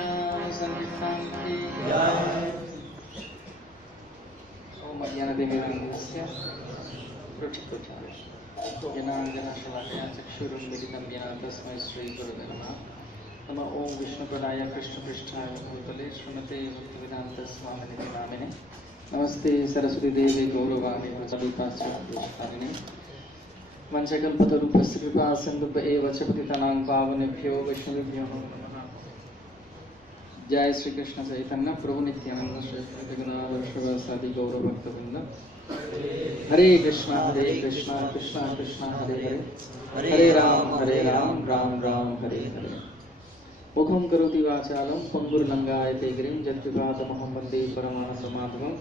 संकीर्तन की जय। ओम अज्ञानतिमिरान्धस्य प्रचक्षुप्रचारे ज्ञानाञ्जनशलाकया चक्षुरुन्मीलितं येन तस्मै श्रीगुरवे नमः। नमः ओम विष्णुपदाय कृष्णपृष्ठाय भूतले श्रीमते भक्तिवेदान्तस्वामिनिति नामिने। नमस्ते सरस्वती देवी गौरवाणी प्रसादितास्वादिने। वंशकल्पतरुभ्यश्च कृपा सिन्धुभ्य च पतितानां पावनेभ्यो वैष्णवेभ्यो नमो नमः। जय श्री कृष्ण चैतन्य प्रभु नित्यानंद श्री गदाधर शिवासादि गौर भक्तवृंद। हरे कृष्णा कृष्णा कृष्णा हरे हरे, हरे राम राम राम हरे हरे। मुखं करोति वाचालं पंगुर्लंघायते गिरिं यत्कृपातमहं वन्दे परमानन्दमाधवं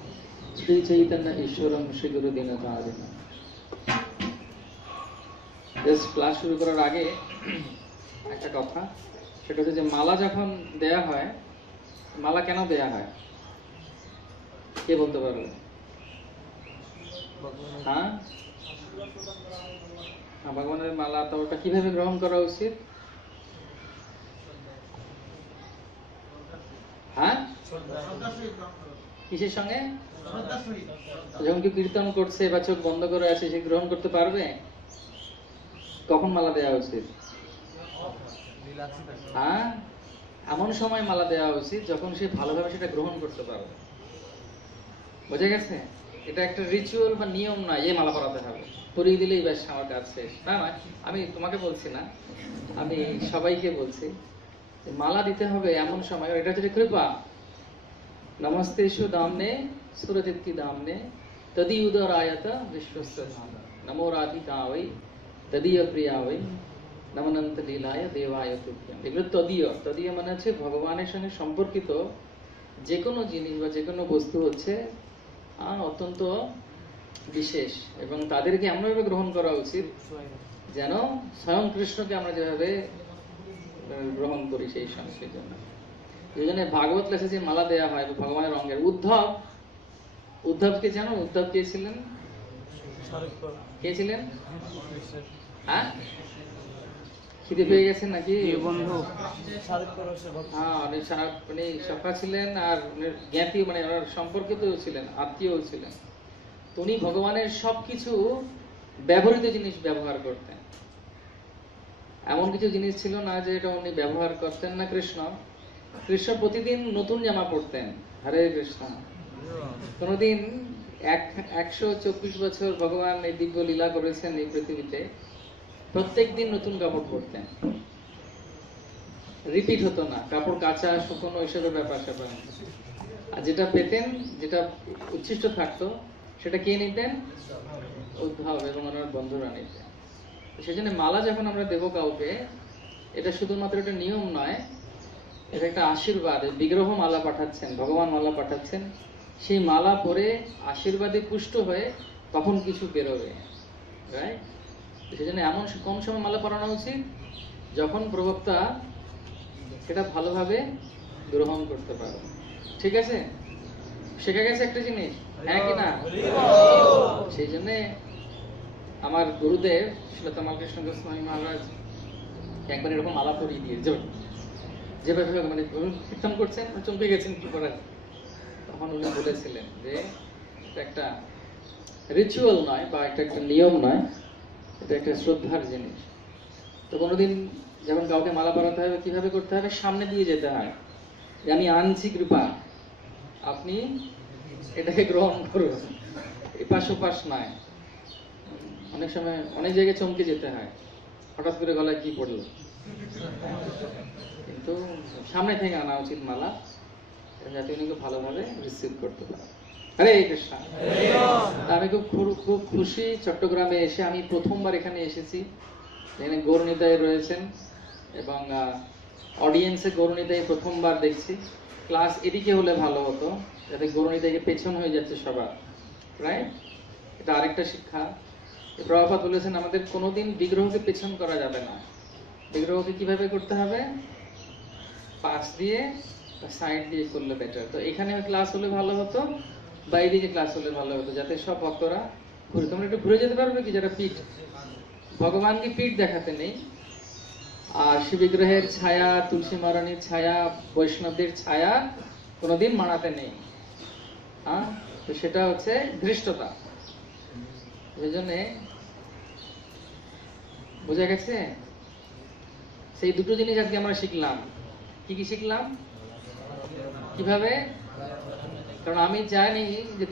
श्री चैतन्य ईश्वरं श्री गुरु दीनतारिणं। इस क्लास शुरू করার আগে একটা কথা, সেটা হচ্ছে যে মালা যখন দেয়া হয়, মালা কেন দেয়া হয় কে বলতে পারবে? হ্যাঁ, ভগবানের মালা তো ওটা কিভাবে গ্রহণ করা উচিত? হ্যাঁ, কিসের সঙ্গে? যখন কেউ কীর্তন করছে বা চোখ বন্ধ করে আছে, সে গ্রহণ করতে পারবে? কখন মালা দেওয়া উচিত? হ্যাঁ, এমন সময় মালা দেওয়া উচিত যখন সে ভালোভাবে সেটা গ্রহণ করতে পারবে। বোঝা গেছে? এটা একটা রিচুয়াল বা নিয়ম নয় এই মালা পরাতে হবে, পরিয়ে দিলেই ব্যাস আমার কাজ শেষ। না, আমি তোমাকে বলছি না, আমি সবাইকে বলছি যে মালা দিতে হবে এমন সময়। এটা হচ্ছে কৃপা। নমস্তেষু দামনে সুরজিৎকি দামনে তদি উদরায়ত বিশ্বস্ত ধাম নমো রাধিকা ওই তদীয় প্রিয়া ওই নমনন্ত লীলায় দেবায় তুভ্যম। এগুলো তদীয়। তদীয় মানে হচ্ছে ভগবানের সঙ্গে সম্পর্কিত যে কোনো জিনিস বা যে কোনো বস্তু হচ্ছে অত্যন্ত বিশেষ, এবং তাদেরকে এমনভাবে গ্রহণ করা উচিত যেন স্বয়ং কৃষ্ণকে আমরা যেভাবে গ্রহণ করি সেই জন্য। এই জন্য ভাগবত ক্লাসে যে মালা দেওয়া হয় ভগবানের রঙের। উদ্ধবকে জানো? উদ্ধব কে ছিলেন? কে ছিলেন? হ্যাঁ, খিদে পেয়ে গেছেন নাকি? হ্যাঁ, উনি সখা ছিলেন আর জ্ঞাতি, মানে সম্পর্কিত ছিলেন, আত্মীয় ছিলেন। তো উনি ভগবানের সবকিছু ব্যবহৃত জিনিস ব্যবহার করতেন। এমন কিছু জিনিস ছিল না যে এটা উনি ব্যবহার করতেন না। কৃষ্ণ প্রতিদিন নতুন জামা পরতেন। হরে কৃষ্ণ। কোনদিন 124 বছর ভগবান এই দিব্য লীলা করেছেন এই পৃথিবীতে, প্রত্যেক দিন নতুন কাপড় পরতেন, রিপিট হতো না। কাপড় কাঁচা শুকনো ওইসবের ব্যাপার স্যাপার। আর যেটা পেতেন, যেটা উচ্ছিষ্ট থাকতো, সেটা কে নিতেন? উদ্ধব এবং ওনার বন্ধুরা নিতেন। সেজন্য মালা যখন আমরা দেবো কাউকে, এটা শুধুমাত্র একটা নিয়ম নয়, এটা একটা আশীর্বাদ। বিগ্রহ মালা পাঠাচ্ছেন, ভগবান মালা পাঠাচ্ছেন, সেই মালা পরে আশীর্বাদে পুষ্ট হয়ে তখন কিছু বেরোবে, রাইট? সেজন্য এমন কোন সময় মালা পরানো উচিত? যখন প্রবক্তা সেটা ভালোভাবে গ্রহণ করতে পারে। ঠিক আছে? শেখা গেছে একটা জিনিস, হ্যাঁ কি না? সেই জন্য আমার গুরুদেব শ্রীলতা কৃষ্ণ গোস্বামী মহারাজ একবার এরকম মালা পরিয়ে দিয়ে যেভাবে মানে কীর্তন করছেন, চমকে গেছেন কি করার। তখন উনি বলেছিলেন যে এটা একটা রিচুয়াল নয় বা এটা একটা নিয়ম নয়, এটা একটা শ্রদ্ধার জিনিস। তো কোনোদিন যখন কাউকে মালা পরাতে হবে, কিভাবে করতে হবে? সামনে দিয়ে যেতে হয় যে আমি আনছি কৃপা, আপনি এটাকে গ্রহণ করুন, এপাশ ওপাশ নয়। অনেক সময় অনেক জায়গায় চমকে যেতে হয়, হঠাৎ করে গলায় কি পড়লো। কিন্তু সামনে থেকে আনা উচিত মালা, যাতে উনি খুব ভালোভাবে রিসিভ করতে পারে। হরে কৃষ্ণ। আমি খুব খুশি চট্টগ্রামে এসে। আমি প্রথমবার এখানে এসেছি, এখানে গৌরনিতাই রয়েছেন এবং অডিয়েন্সে গৌরনিতাই প্রথমবার দেখছি। ক্লাস এদিকে হলে ভালো হতো, যাতে গৌরনিতাইকে পেছন হয়ে যাচ্ছে সবার, রাইট? এটা আরেকটা শিক্ষা। প্রভুপাদ বলেছেন আমাদের কোনোদিন বিগ্রহকে পেছন করা যাবে না। বিগ্রহকে কিভাবে করতে হবে? পাশ দিয়ে সাইড দিয়ে করলে বেটার। তো এখানে ক্লাস হলে ভালো হতো বা এইদিকে ক্লাস হলে ভালো হতো, যাতে সব ভক্তরা ঘুরে। তোমরা একটু ঘুরে যেতে পারবে কি? যারা পিঠ, ভগবানকে পিঠ দেখাতে নেই, আর শিব বিগ্রহের ছায়া, তুলসী মারানির ছায়া, বৈষ্ণবদের ছায়া কোনোদিন মানাতে নেই। হ্যাঁ, তো সেটা হচ্ছে ধৃষ্টতা। সেই জন্য বোঝা গেছে, সেই দুটো জিনিস আজকে আমরা শিখলাম। কি কি শিখলাম, কিভাবে? কারণ আমি জানি যে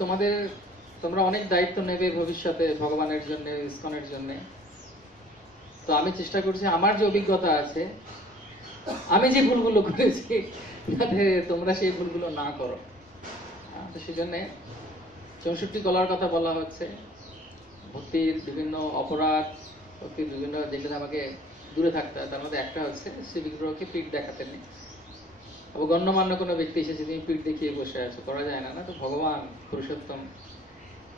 তোমরা অনেক দায়িত্ব নেবে ভবিষ্যতে ভগবানের জন্য, ইসকনের জন্য। তো আমি চেষ্টা করছি, আমার যে অভিজ্ঞতা আছে, আমি যে ভুলগুলো করেছি যাতে তোমরা সেই ভুলগুলো না করো। তো সেই জন্য 64 কলার কথা বলা হচ্ছে। ভক্তির বিভিন্ন অপরাধ, ভক্তির বিভিন্ন যেগুলো আমাকে দূরে থাকতে হয়, তার মধ্যে একটা হচ্ছে শ্রী বিগ্রহকে পিঠ দেখাতে নেই। গণ্যমান্য কোনো ব্যক্তি এসেছে, তুমি পিঠ দেখিয়ে বসে আছো, করা যায় না। না, তো ভগবান পুরুষোত্তম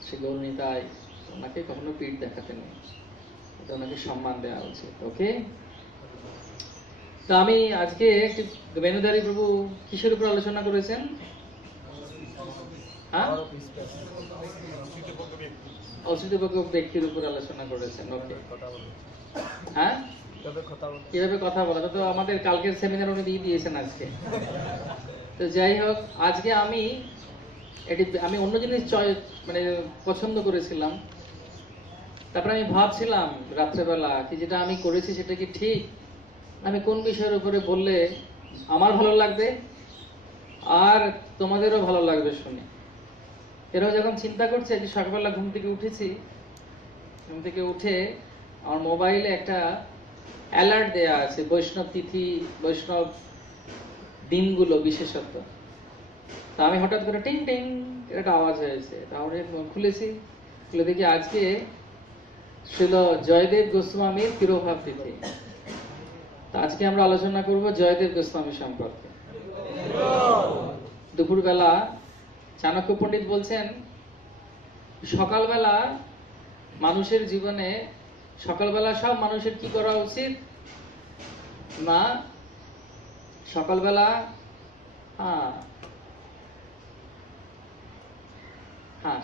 শ্রী গৌরনীতায় ওনাকে কখনো পিঠ দেখাতে নেই, ওনাকে সম্মান দেওয়া উচিত। ওকে, তো আমি আজকে বেনুধারী প্রভু কিসের উপর আলোচনা করেছেন? হ্যাঁ, অশ্রুতপক্ষ ব্যক্তির উপর আলোচনা করেছেন। ওকে, হ্যাঁ, কিভাবে কথা বলা, তো আমাদের কালকের সেমিনার উনি দিয়ে দিয়েছেন আজকে। তো যাই হোক, আজকে আমি অন্য জিনিস মানে পছন্দ করেছিলাম। তারপরে আমি ভাবছিলাম রাত্রেবেলা কি যেটা আমি করেছি সেটা কি ঠিক, আমি কোন বিষয়ের উপরে বললে আমার ভালো লাগবে আর তোমাদেরও ভালো লাগবে শুনে। এরাও যখন চিন্তা করছে যে সকালবেলা ঘুম থেকে উঠেছি, ঘুম থেকে উঠে আমার মোবাইলে একটা অ্যালার্ট দেয়া আছে বৈষ্ণব তিথি, বৈষ্ণব দিনগুলো বিশেষত। তা আমি হঠাৎ করে টিং টিং একটা আওয়াজ হয়েছে, তাহলে খুলেছি, খুলে দেখি আজকে ছিল জয়দেব গোস্বামীর তিরোভাব তিথি। তা আজকে আমরা আলোচনা করব জয়দেব গোস্বামী সম্পর্কে। দুপুরবেলা চাণক্য পণ্ডিত বলছেন, সকালবেলা মানুষের জীবনে, সকালবেলা সব মানুষের কি করা উচিত না, সকালবেলা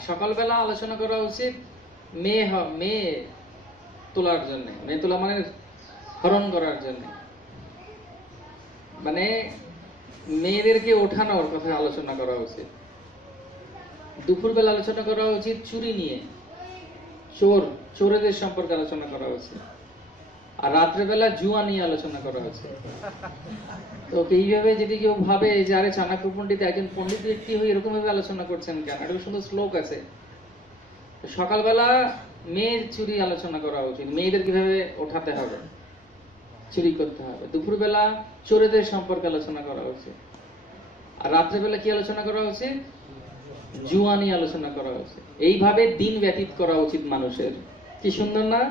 সকালবেলা আলোচনা করা উচিত মেয়ে তোলার জন্য, মেয়ে তোলা মানে হরণ করার জন্য, মানে মেয়েদেরকে ওঠানোর কথা আলোচনা করা উচিত। দুপুরবেলা আলোচনা করা উচিত চুরি নিয়ে, চোরেদের সম্পর্কে আলোচনা করা উচিত। আর রাত্রেবেলা জুয়া নিয়ে আলোচনা করা উচিত। তো এইভাবে যদি কেউ ভাবে যে আরে চাণক্য পণ্ডিত একজন পণ্ডিত ব্যক্তি হয়ে এরকম ভাবে আলোচনা করছেন কেন, একটা সুন্দর শ্লোক আছে। সকালবেলা মেয়ের চুরি আলোচনা করা উচিত, মেয়েদের কিভাবে ওঠাতে হবে, চুরি করতে হবে। দুপুরবেলা চোরেদের সম্পর্কে আলোচনা করা উচিত। আর রাত্রেবেলা কি আলোচনা করা উচিত? জুয়া নিয়ে আলোচনা করা উচিত। এইভাবে দিন ব্যতীত করা উচিত মানুষের। কি সুন্দর না?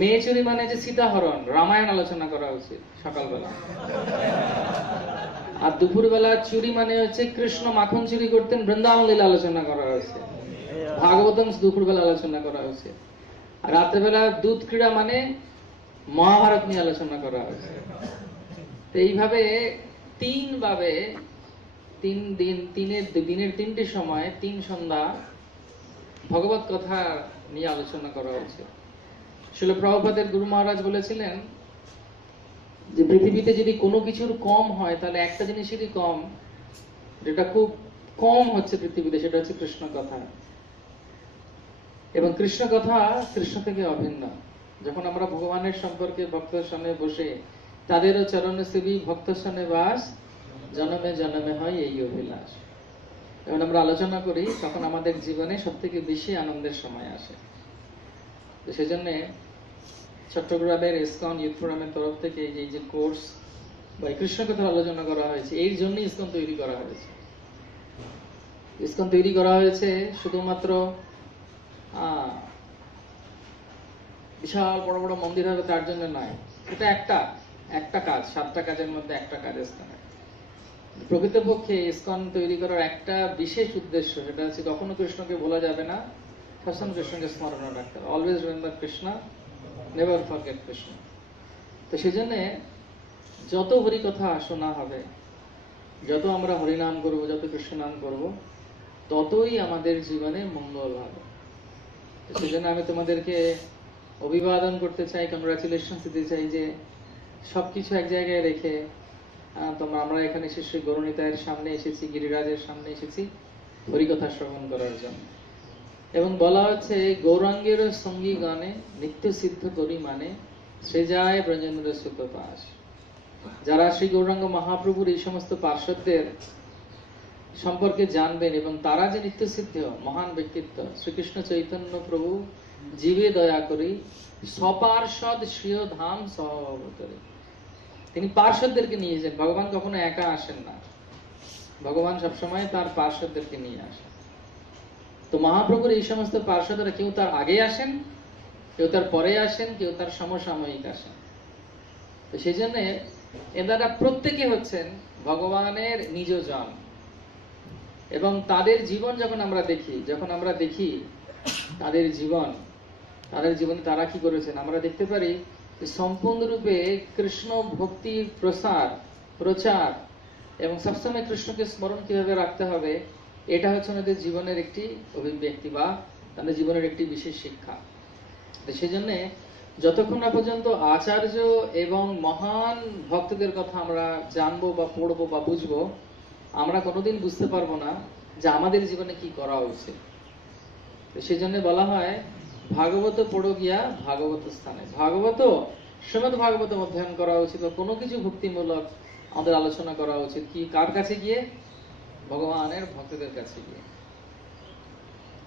মেয়ে চুরি মানে যে সীতাহরণ, রামায়ণ আলোচনা করা উচিত সকালবেলা। আর দুপুরবেলা চুরি মানে হচ্ছে কৃষ্ণ মাখন চুরি করতেন, বৃন্দাবন লীলা আলোচনা করা হয়েছে, ভাগবতম দুপুরবেলা আলোচনা করা হয়েছে। আর রাত্রেবেলা দুধ ক্রীড়া মানে মহাভারত নিয়ে আলোচনা করা হয়েছে। তো এইভাবে দিনের 3টে সময়, 3 সন্ধ্যা ভগবত কথা নিয়ে আলোচনা করা হয়েছে। শিল প্রভুপাদের গুরু মহারাজ বলেছিলেন যে পৃথিবীতে যদি কোনো কিছুর কম হয় তাহলে একটা জিনিসেরই কম, যেটা খুব কম হচ্ছে পৃথিবীতে, সেটা হচ্ছে কৃষ্ণ কথা। এবং কৃষ্ণ কথা কৃষ্ণ থেকে অভিন্ন। যখন আমরা ভগবানের সম্পর্কে ভক্তের সামনে বসে তাদেরও চরণে সেবী ভক্তের সামনে বাস, জনমে জনমে হয় এই অভিলাষ, যখন আমরা আলোচনা করি তখন আমাদের জীবনে সব থেকে বেশি আনন্দের সময় আসে। তো সেজন্য চট্টগ্রামের ইসকন ইউথ ফোরামের তরফ থেকে এই যে কোর্স বা কৃষ্ণ কথার আলোচনা করা হয়েছে, এই জন্যই ইসকন তৈরি করা হয়েছে। ইসকন তৈরি করা হয়েছে শুধুমাত্র বিশাল বড় বড় মন্দির হবে তার জন্য নয়। এটা একটা কাজ, 7টা কাজের মধ্যে একটা কাজ ইসকনের। প্রকৃতপক্ষে ইসকন তৈরি করার একটা বিশেষ উদ্দেশ্য, সেটা হচ্ছে কখনো কৃষ্ণকে ভোলা যাবে না, সবসময় কৃষ্ণকে স্মরণ রাখতে হবে। Always remember Krishna, never forget Krishna. তো সেই জন্য যত হরি কথা শোনা হবে, যত আমরা হরিনাম করব, যত কৃষ্ণ নাম করব, ততই আমাদের জীবনে মঙ্গল হবে। সেই জন্য আমি তোমাদেরকে অভিবাদন করতে চাই, কংগ্রাচুলেশন দিতে চাই যে সবকিছু এক জায়গায় রেখে আমরা এখানে এসেছি গৌরনীতায়ের সামনে এসেছি, গিরিরাজের সামনে এসেছি হরিকথা শ্রবণ করার জন্য। এবং বলা হচ্ছে গৌরাঙ্গের সঙ্গী গানে নিত্য সিদ্ধ করি মানে সে যায় ব্রজেন্দ্র সুখ পাশ। যারা শ্রী গৌরাঙ্গ মহাপ্রভুর এই সমস্ত পার্শ্বদের সম্পর্কে জানবেন এবং তারা যে নিত্য সিদ্ধ মহান ব্যক্তিত্ব শ্রীকৃষ্ণ চৈতন্য প্রভু জীবে দয়া করি সপার্ষদ শ্রীয় ধাম সহবতরে, তিনি পার্শ্বদেরকে নিয়ে যান। ভগবান কখনো একা আসেন না, ভগবান সবসময় তার পার্শ্বদেরকে নিয়ে আসেন। তো মহাপ্রভুর এই সমস্ত পার্শ্বদরা কেউ তার আগে আসেন, কেউ তার পরে আসেন, কেউ তার সমসাময়িক আসেন। তো সেই জন্য এনারা প্রত্যেকে হচ্ছেন ভগবানের নিজজন। এবং তাদের জীবন যখন আমরা দেখি তাদের জীবনে তারা কি করেছেন, আমরা দেখতে পারি সম্পূর্ণরূপে কৃষ্ণ ভক্তির প্রচার এবং সবসময় কৃষ্ণকে স্মরণ কিভাবে রাখতে হবে, এটা হচ্ছে ওনাদের জীবনের একটি অভিব্যক্তি বা তাদের জীবনের একটি বিশেষ শিক্ষা। সেজন্য যতক্ষণ না পর্যন্ত আচার্য এবং মহান ভক্তদের কথা আমরা জানবো বা পড়বো বা বুঝবো, আমরা কোনোদিন বুঝতে পারবো না যে আমাদের জীবনে কি করা উচিত। সেই জন্য বলা হয় ভাগবত পড়ো গিয়া ভাগবত স্থানে। শ্রীমদ ভাগবত অধ্যয়ন করা উচিত বা কোনো কিছু ভক্তিমূলক আমাদের আলোচনা করা উচিত কি কার কাছে গিয়ে? ভগবানের ভক্তদের কাছে গিয়ে।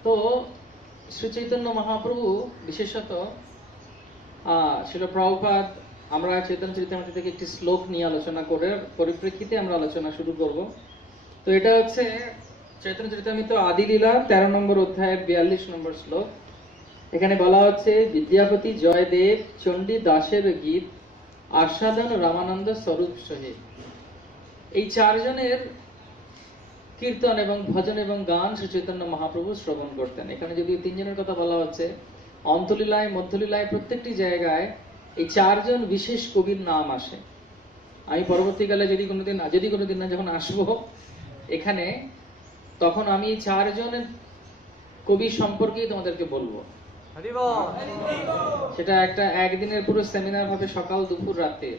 তো শ্রী চৈতন্য মহাপ্রভু বিশেষত শিল প্রভুপাদ, আমরা চৈতন্য চরিতামৃত থেকে একটি শ্লোক নিয়ে আলোচনা করে পরিপ্রেক্ষিতে আমরা আলোচনা শুরু করব। তো এটা হচ্ছে চৈতন্য চরিতামৃত আদি লীলা 13 নম্বর অধ্যায়ের 42 নম্বর শ্লোক। এখানে বলা হচ্ছে বিদ্যাপতি জয়দেব চণ্ডী দাসের গীত আস্বাদন রামানন্দ স্বরূপ সহিত। এই চারজনের কীর্তন এবং ভজন এবং গান শ্রী চৈতন্য মহাপ্রভু শ্রবণ করতেন। এখানে যদিও তিনজনের কথা বলা হচ্ছে, অন্তলীলায় মধ্যলীলায় প্রত্যেকটি জায়গায় এই চারজন বিশেষ কবির নাম আসে। আমি পরবর্তীকালে যদি কোনোদিন না যখন আসবো এখানে, তখন আমি চারজনের কবি সম্পর্কেই তোমাদেরকে বলবো। সেটা একদিনের পুরো সেমিনার হবে, সকাল দুপুর রাতে।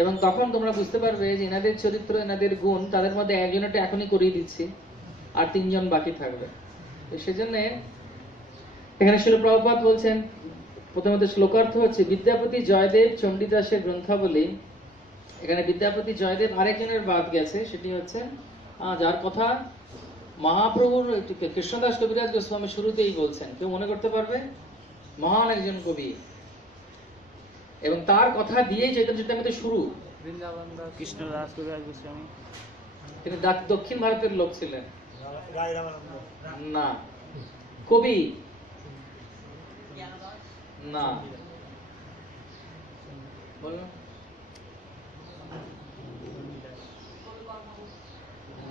এবং তখন তোমরা বুঝতে পারবে যে এনাদের চরিত্র, এনাদের গুণ, তাদের মধ্যে একজনটা এখনই করিয়ে দিচ্ছি, আর তিনজন বাকি থাকবে। সেজন্য এখানে শিল প্রভুপাদ বলছেন, প্রথমত শ্লোকার্থ হচ্ছে বিদ্যাপতি জয়দেব চণ্ডীদাসের গ্রন্থাবলী। এখানে বিদ্যাপতি জয়দেব আরেকজনের বাদ গেছে, সেটি হচ্ছে যার কথা মহাপ্রভুর কৃষ্ণদাস কবিরাজ গোস্বামী শুরুতেই বলছেন। কেউ মনে করতে পারবে? মহান একজন কবি, এবং তার কথা দিয়েই চৈতন্য চরিতামৃত শুরু। কৃষ্ণদাস কবিরাজ গোস্বামী তিনি দক্ষিণ ভারতের লোক ছিলেন না, কবি না, বলো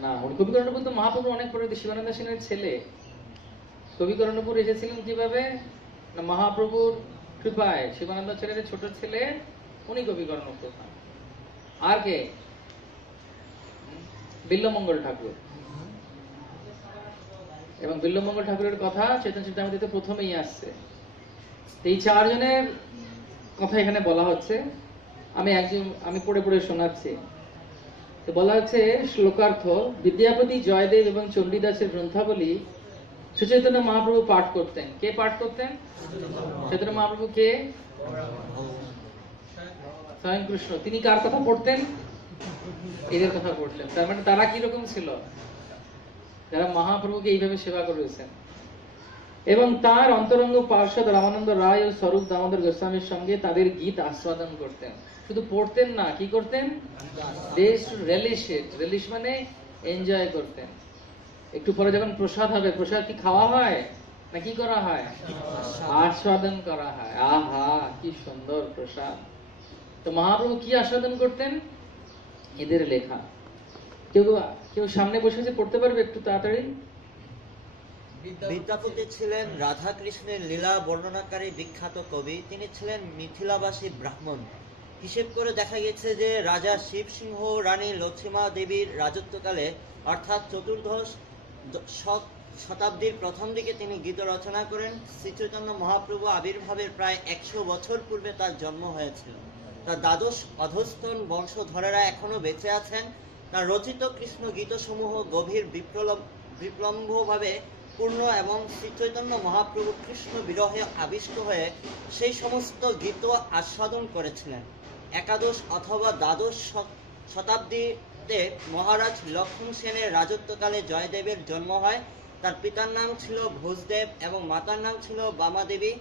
না। কবি কর্ণপুর তো মহাপ্রভু অনেক পরে শিবানন্দ সেনের ছেলে। কবি কর্ণপুর এসেছিলেন কিভাবে না, মহাপ্রভুর কৃপায়। শিবানন্দ ছেলের ছোট ছেলে উনি কবি কর্ণপুর। আর কে? বিল্লমঙ্গল ঠাকুর। এবং বিল্লমঙ্গল ঠাকুরের কথা চৈতন্য চরিতামৃতে প্রথমেই আসছে। এই চারজনের কথা এখানে বলা হচ্ছে। আমি পড়ে পড়ে শোনাচ্ছি। তো বলা হচ্ছে শ্লোকার্থ, বিদ্যাপতি জয়দেব এবং চণ্ডীদাসের গ্রন্থাবলী শ্রী চৈতন্য মহাপ্রভু পাঠ করতেন। কে পাঠ করতেন? চৈতন্য মহাপ্রভু কে? স্বয়ং কৃষ্ণ। তিনি কার কথা পড়তেন? এদের কথা পড়তেন। তার মানে তারা কিরকম ছিল? যারা মহাপ্রভুকে এইভাবে সেবা করেছেন। এবং তার অন্তরঙ্গ পার্ষদ রামানন্দ রায় ও স্বরূপ দামোদর গোস্বামীর সঙ্গে তাদের গীত আস্বাদন করতেন। শুধু পড়তেন না, কি করতেন? রিলিশ মানে এনজয় করতেন। একটু পরে যখন প্রসাদ হবে, প্রসাদ কি খাওয়া হয় না কি করা হয়? আস্বাদন করা হয়। আহা, কি সুন্দর প্রসাদ। তো মহাপ্রভু কি আস্বাদন করতেন? এদের লেখা। কেউ সামনে বসে পড়তে পারবে একটু তাড়াতাড়ি? বিদ্যাপতি ছিলেন রাধা কৃষ্ণের লীলা বর্ণনাকারী বিখ্যাত কবি। তিনি ছিলেন মিথিলাবাসী ব্রাহ্মণ। হিসেব করে দেখা গেছে যে রাজা শিব সিংহ রানী লক্ষ্মীমা দেবীর রাজত্বকালে অর্থাৎ চতুর্দশ শতাব্দীর প্রথম দিকে তিনি গীত রচনা করেন। শ্রী চৈতন্য মহাপ্রভু আবির্ভাবের প্রায় 100 বছর পূর্বে তার জন্ম হয়েছিল। তার দ্বাদশ অধস্তন বংশধরেরা এখনো বেঁচে আছেন। তার রচিত কৃষ্ণ গীতসমূহ গভীর বিপ্লম্বভাবে পূর্ণ এবং শ্রী চৈতন্য মহাপ্রভু কৃষ্ণ বিরহে আবিষ্ট হয়ে সেই সমস্ত গীত আস্বাদন করেছিলেন। একাদশ অথবা দ্বাদশ শতাব্দীতে মহারাজ লক্ষ্মণ সেনের রাজত্বকালে জয়দেবের জন্ম হয়। তার পিতার নাম ছিল ভোজদেব এবং মাতার নাম ছিল বামাদেবী।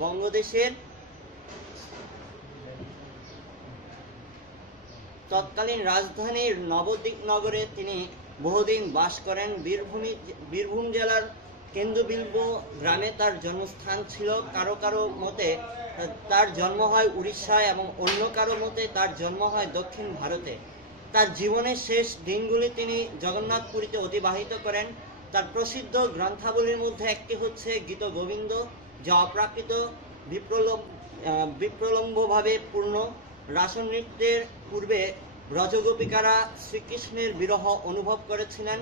বঙ্গদেশের তৎকালীন রাজধানীর নবদ্বীপ-নগরে তিনি বহুদিন বাস করেন। বীরভূম জেলার কেন্দুবিল্ব গ্রামে তার জন্মস্থান ছিল। কারো কারো মতে তার জন্ম হয় উড়িষ্যায় এবং অন্য কারো মতে তার জন্ম হয় দক্ষিণ ভারতে। তার জীবনের শেষ দিনগুলি তিনি জগন্নাথপুরীতে অতিবাহিত করেন। তার প্রসিদ্ধ গ্রন্থাবলীর মধ্যে একটি হচ্ছে গীত গোবিন্দ, যা অপ্রাকৃত বিপ্রলম্বভাবে পূর্ণ। রাসনৃত্যের পূর্বে ব্রজগোপিকারা শ্রীকৃষ্ণের বিরহ অনুভব করেছিলেন,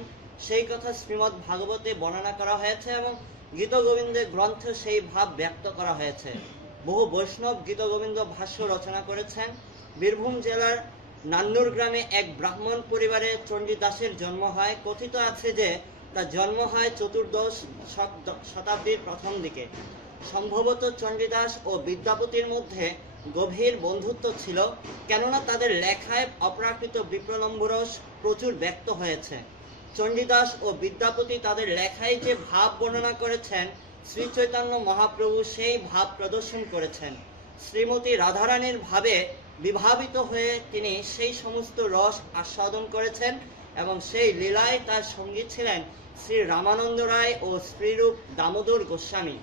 সেই কথা শ্রীমদ্ ভাগবতে বর্ণনা করা হয়েছে এবং গীতগোবিন্দের গ্রন্থে সেই ভাব ব্যক্ত করা হয়েছে। বহু বৈষ্ণব গীতগোবিন্দ ভাষ্য রচনা করেছেন। বীরভূম জেলার নান্নুর গ্রামে এক ব্রাহ্মণ পরিবারে চণ্ডীদাসের জন্ম হয়। কথিত আছে যে তার জন্ম হয় চতুর্দশ শতাব্দীর প্রথম দিকে। সম্ভবত চণ্ডীদাস ও বিদ্যাপতির মধ্যে গভীর বন্ধুত্ব ছিল, কেননা তাদের লেখায় অপ্রাকৃত বিপ্রলম্বরস প্রচুর ব্যক্ত হয়েছে। চণ্ডীদাস ও বিদ্যাপতি তাদের লেখায় যে ভাব বর্ণনা করেছেন, শ্রী চৈতন্য মহাপ্রভু সেই ভাব প্রদর্শন করেছেন। শ্রীমতী রাধারানীর ভাবে বিভাবিত হয়ে তিনি সেই সমস্ত রস আস্বাদন করেছেন এবং সেই লীলায় তার সঙ্গী ছিলেন শ্রী রামানন্দ রায় ও শ্রীরূপ দামোদর গোস্বামী।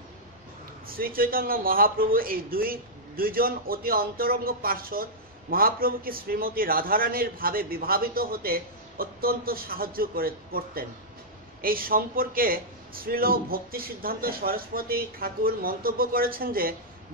শ্রী চৈতন্য মহাপ্রভু এই দুইজন অতি অন্তরঙ্গ পার্শ্বদ মহাপ্রভুকে শ্রীমতী রাধারানীর ভাবে বিভাবিত হতে অত্যন্ত সাহায্য করতেন। এই সম্পর্কে শ্রীল ভক্তি সিদ্ধান্ত সরস্বতী ঠাকুর মন্তব্য করেছেন যে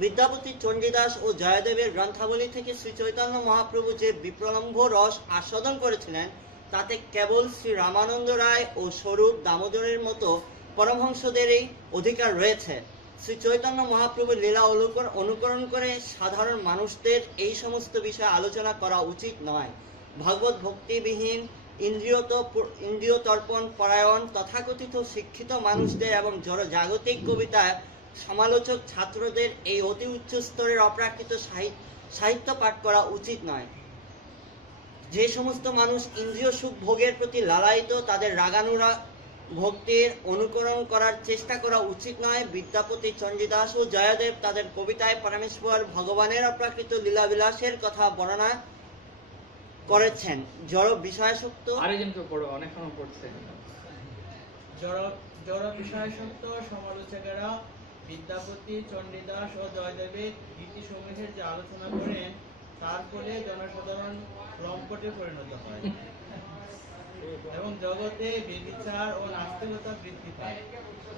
বিদ্যাপতি, চণ্ডীদাস ও জয়দেবের গ্রন্থাবলী থেকে শ্রী চৈতন্য মহাপ্রভু যে বিপ্রলম্ব রস আস্বাদন করেছিলেন, তাতে কেবল শ্রী রামানন্দ রায় ও স্বরূপ দামোদরের মতো পরমহংসদেরই অধিকার রয়েছে। শ্রী চৈতন্য মহাপ্রভুর লীলা অনুকরণ করে সাধারণ মানুষদের এই সমস্ত বিষয়ে আলোচনা করা উচিত নয়। ভগবত ভক্তিবিহীন ইন্দ্রিয় তর্পণ পরায়ণ তথাকথিত শিক্ষিত মানুষদের এবং জাগতিক কবিতা সমালোচক ছাত্রদের এই অতি উচ্চ স্তরের অপ্রাকৃত সাহিত্য পাঠ করা উচিত নয়। যে সমস্ত মানুষ ইন্দ্রিয় সুখ ভোগের প্রতি লালায়িত, তাদের রাগানুরাগ ভক্তির অনুকরণ করার চেষ্টা করা উচিত নয়। বিদ্যাপতি, চণ্ডীদাস ও জয়দেব তাদের কবিতায় পরমেশ্বর ভগবানের অপ্রাকৃত লীলাবিলাসের কথা বর্ণনা করেছেন। জড় বিষয়াসক্ত আরেকজনকে পড়ো, অনেকক্ষণ পড়ছে। জড় বিষয়াসক্ত সমালোচকেরা বিদ্যাপতি, চণ্ডীদাস ও জয়দেবের গীতিসমূহের যে আলোচনা করেন, তার ফলে জনসাধারণ লম্পটে পরিণত হয় এবং জগতে বেবিচার ও নাস্তিকতা বৃদ্ধি পায়।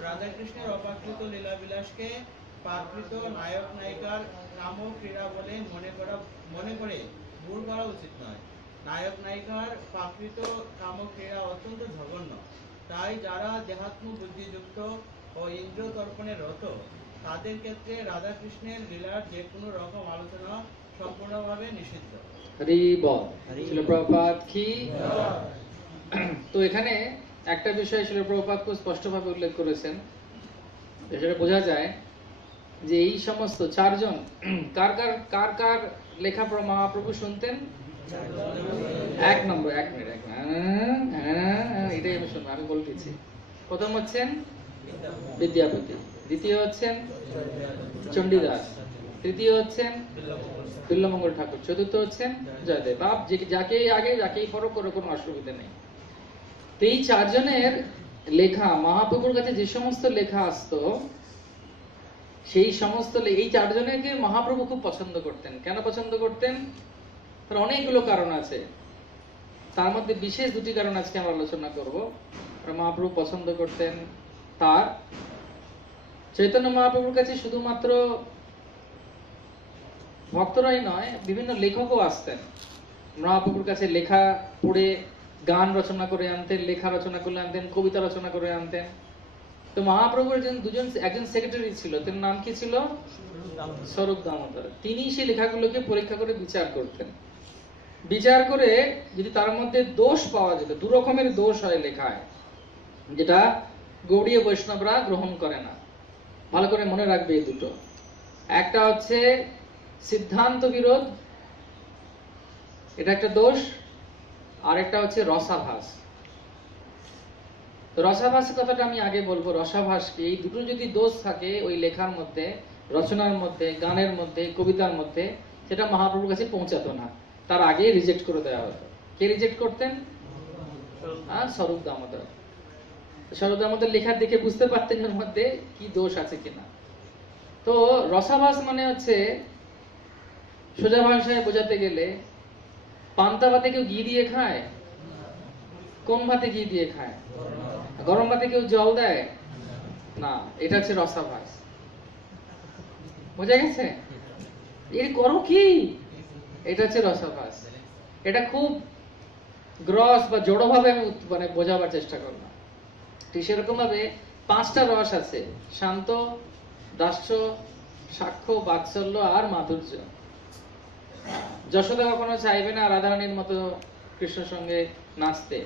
রাধাকৃষ্ণের অপ্রাকৃত লীলাবিলাসকে প্রাকৃত নায়ক নায়িকার কাম ক্রীড়া বলে মনে করে ভুল করা উচিত নয়। নায়ক নায়িকার প্রাকৃত কাম ক্রীড়া অত্যন্ত জঘন্য। তাই যারা দেহাত্ম বুদ্ধিযুক্ত ও ইন্দ্রিয় তর্পণে রত, তাদের ক্ষেত্রে রাধাকৃষ্ণের লীলার যে কোনো রকম আলোচনা সম্পূর্ণভাবে নিষিদ্ধ। হরি বল। শিল প্রভুপাদ কি। তো এখানে একটা বিষয় শিল প্রভুপাদ খুব স্পষ্টভাবে উল্লেখ করেছেন, সেটা বোঝা যায় যে এই সমস্ত চারজন কার কার কার কার লেখা মহাপ্রভু শুনতেন। এক নম্বর, এক মিনিট, এটাই আমি শুনবো, আমি বলে দিচ্ছি। প্রথম হচ্ছেন বিদ্যাপতি, দ্বিতীয় হচ্ছেন চণ্ডীদাস, তৃতীয় হচ্ছেন বিল্লমঙ্গল ঠাকুর, চতুর্থ হচ্ছেন জয়দেব। বাপ যাকেই আগে যাকেই ফরক করে কোনো অসুবিধা নেই। তো এই চারজনের লেখা, মহাপ্রভুর কাছে যে সমস্ত লেখা আসতো, সেই সমস্ত এই চারজনকে মহাপ্রভু খুব পছন্দ করতেন। কেন পছন্দ করতেন? তার অনেকগুলো কারণ আছে, তার মধ্যে বিশেষ দুটি কারণ আজকে আমরা আলোচনা করব। মহাপ্রভু পছন্দ করতেন তার চৈতন্য মহাপ্রভুর কাছে শুধুমাত্র ভক্তরাই নয়, বিভিন্ন লেখকও আসতেন মহাপ্রভুর কাছে। লেখা পড়ে গান রচনা করে আনতেন, লেখা রচনা করে আনতেন, কবিতা রচনা করে আনতেন। তো তো মহাপ্রভুর একজন সেক্রেটারি ছিল, তার নাম কি ছিল? স্বরূপ দামোদর। তিনি সেই লেখাগুলোকে পরীক্ষা করে বিচার করতেন। বিচার করে যদি তার মধ্যে দোষ পাওয়া যেত, দু রকমের দোষ হয় লেখায়, যেটা গৌড়ীয় বৈষ্ণবরা গ্রহণ করে না। ভালো করে মনে রাখবে এই দুটো। একটা হচ্ছে সিদ্ধান্ত বিরোধ, এটা একটা দোষ, আর একটা হচ্ছে রসাভাস। তো রসাভাসের কথাটা আমি আগে বলবো। রসাভাস কি? এই দুটো যদি দোষ থাকে ওই লেখার মধ্যে, রচনার মধ্যে, গানের মধ্যে, কবিতার মধ্যে, সেটা মহাপ্রভুর কাছে পৌঁছাতো না, তার আগে রিজেক্ট করে দেওয়া হতো। কে রিজেক্ট করতেন? স্বরূপ দামোদর। স্বরূপ দামোদর লেখার দেখে বুঝতে পারতেন এর মধ্যে কি দোষ আছে কিনা। তো রসাভাস মানে হচ্ছে, সোজা ভাষায় বোঝাতে গেলে, পান্তা ভাতে কেউ ঘি দিয়ে খায়? কোন ভাতে ঘি দিয়ে খায়? গরম ভাতে কেউ জল দেয় না। এটা হচ্ছে রসাভাস। বোঝা গেছে? এর করো কি? এটা হচ্ছে রসাভাস। এটা খুব গ্রস বা জড়ো ভাবে আমি মানে বোঝাবার চেষ্টা করলাম। ঠিক সেরকম ভাবে 5টা রস আছে: শান্ত, দাস্য, সাক্ষ্য, বাৎসল্য আর মাধুর্য। যশোদা কখনো চাইবে না রাধারানীর মতো কৃষ্ণের সঙ্গে নাচতে,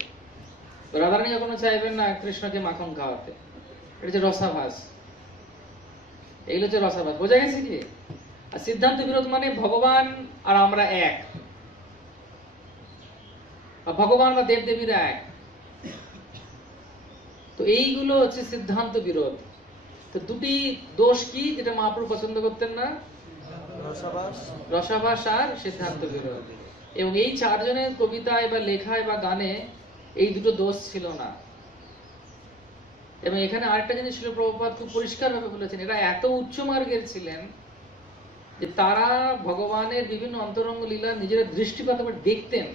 রাধারানী কখনো চাইবেন না কৃষ্ণকে মাখন খাওয়াতে। এটা হচ্ছে রসাভাস। এইগুলো হচ্ছে রসাভাস। বোঝা গেছে কি? আর সিদ্ধান্ত বিরোধ মানে ভগবান আর আমরা এক, ভগবান বা দেব দেবীরা এক। তো এইগুলো হচ্ছে সিদ্ধান্ত বিরোধ। তো দুটি দোষ কি যেটা মহাপ্রভু পছন্দ করতেন না? রসাভাস আর সিদ্ধান্ত বিরোধ। এবং এই 4 জনের কবিতায় বা লেখায় বা গানে এই দুটো দোষ ছিল না। এবং এখানে আরেকটা জিনিস ছিল, প্রভুপাদ খুব পরিষ্কার ভাবে বলেছেন, এরা এত উচ্চ মার্গের ছিলেন যে তারা ভগবানের বিভিন্ন অন্তরঙ্গ লীলা নিজেরা দৃষ্টিপাত করে দেখতেন,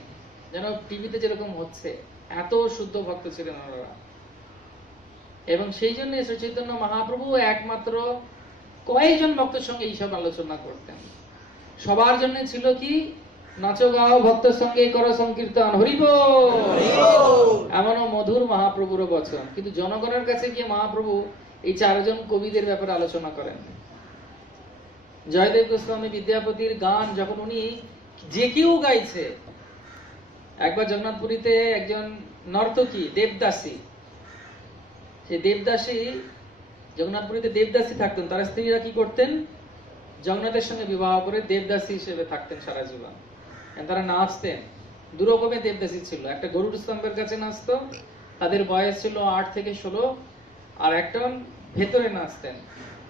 যেন টিভিতে যেরকম হচ্ছে। এত শুদ্ধ ভক্ত ছিলেন ওনারা। এবং সেই জন্য শ্রী চৈতন্য মহাপ্রভু একমাত্র কয়েকজন ভক্তের সঙ্গে এইসব আলোচনা করতেন। সবার জন্য ছিল কি? নাচো গাও ভক্তের সঙ্গে করো সংকীর্তন, হরিবোল, এমনও মধুর মহাপ্রভুর বচন। কিন্তু জনগণের কাছে গিয়ে মহাপ্রভু এই 4 জন কবিদের ব্যাপারে আলোচনা করেন। জয়দেব গোস্বামী বিদ্যাপতির গান যখন উনি যে কেউ গাইছে, একবার জগন্নাথপুরীতে একজন নর্তকী দেবদাসী, সে দেবদাসী, জগন্নাথপুরীতে দেবদাসী থাকতেন, তার স্ত্রীরা কি করতেন? জগন্নাথের সঙ্গে বিবাহ করে দেবদাসী হিসেবে থাকতেন সারা জীবন। তারা নাচতেন। 2 রকমের দেবদাসী ছিল। একটা গরুর স্তম্ভের কাছে নাচতো, তাদের বয়স ছিল 8 থেকে 16, আর একটা ভেতরে নাচতেন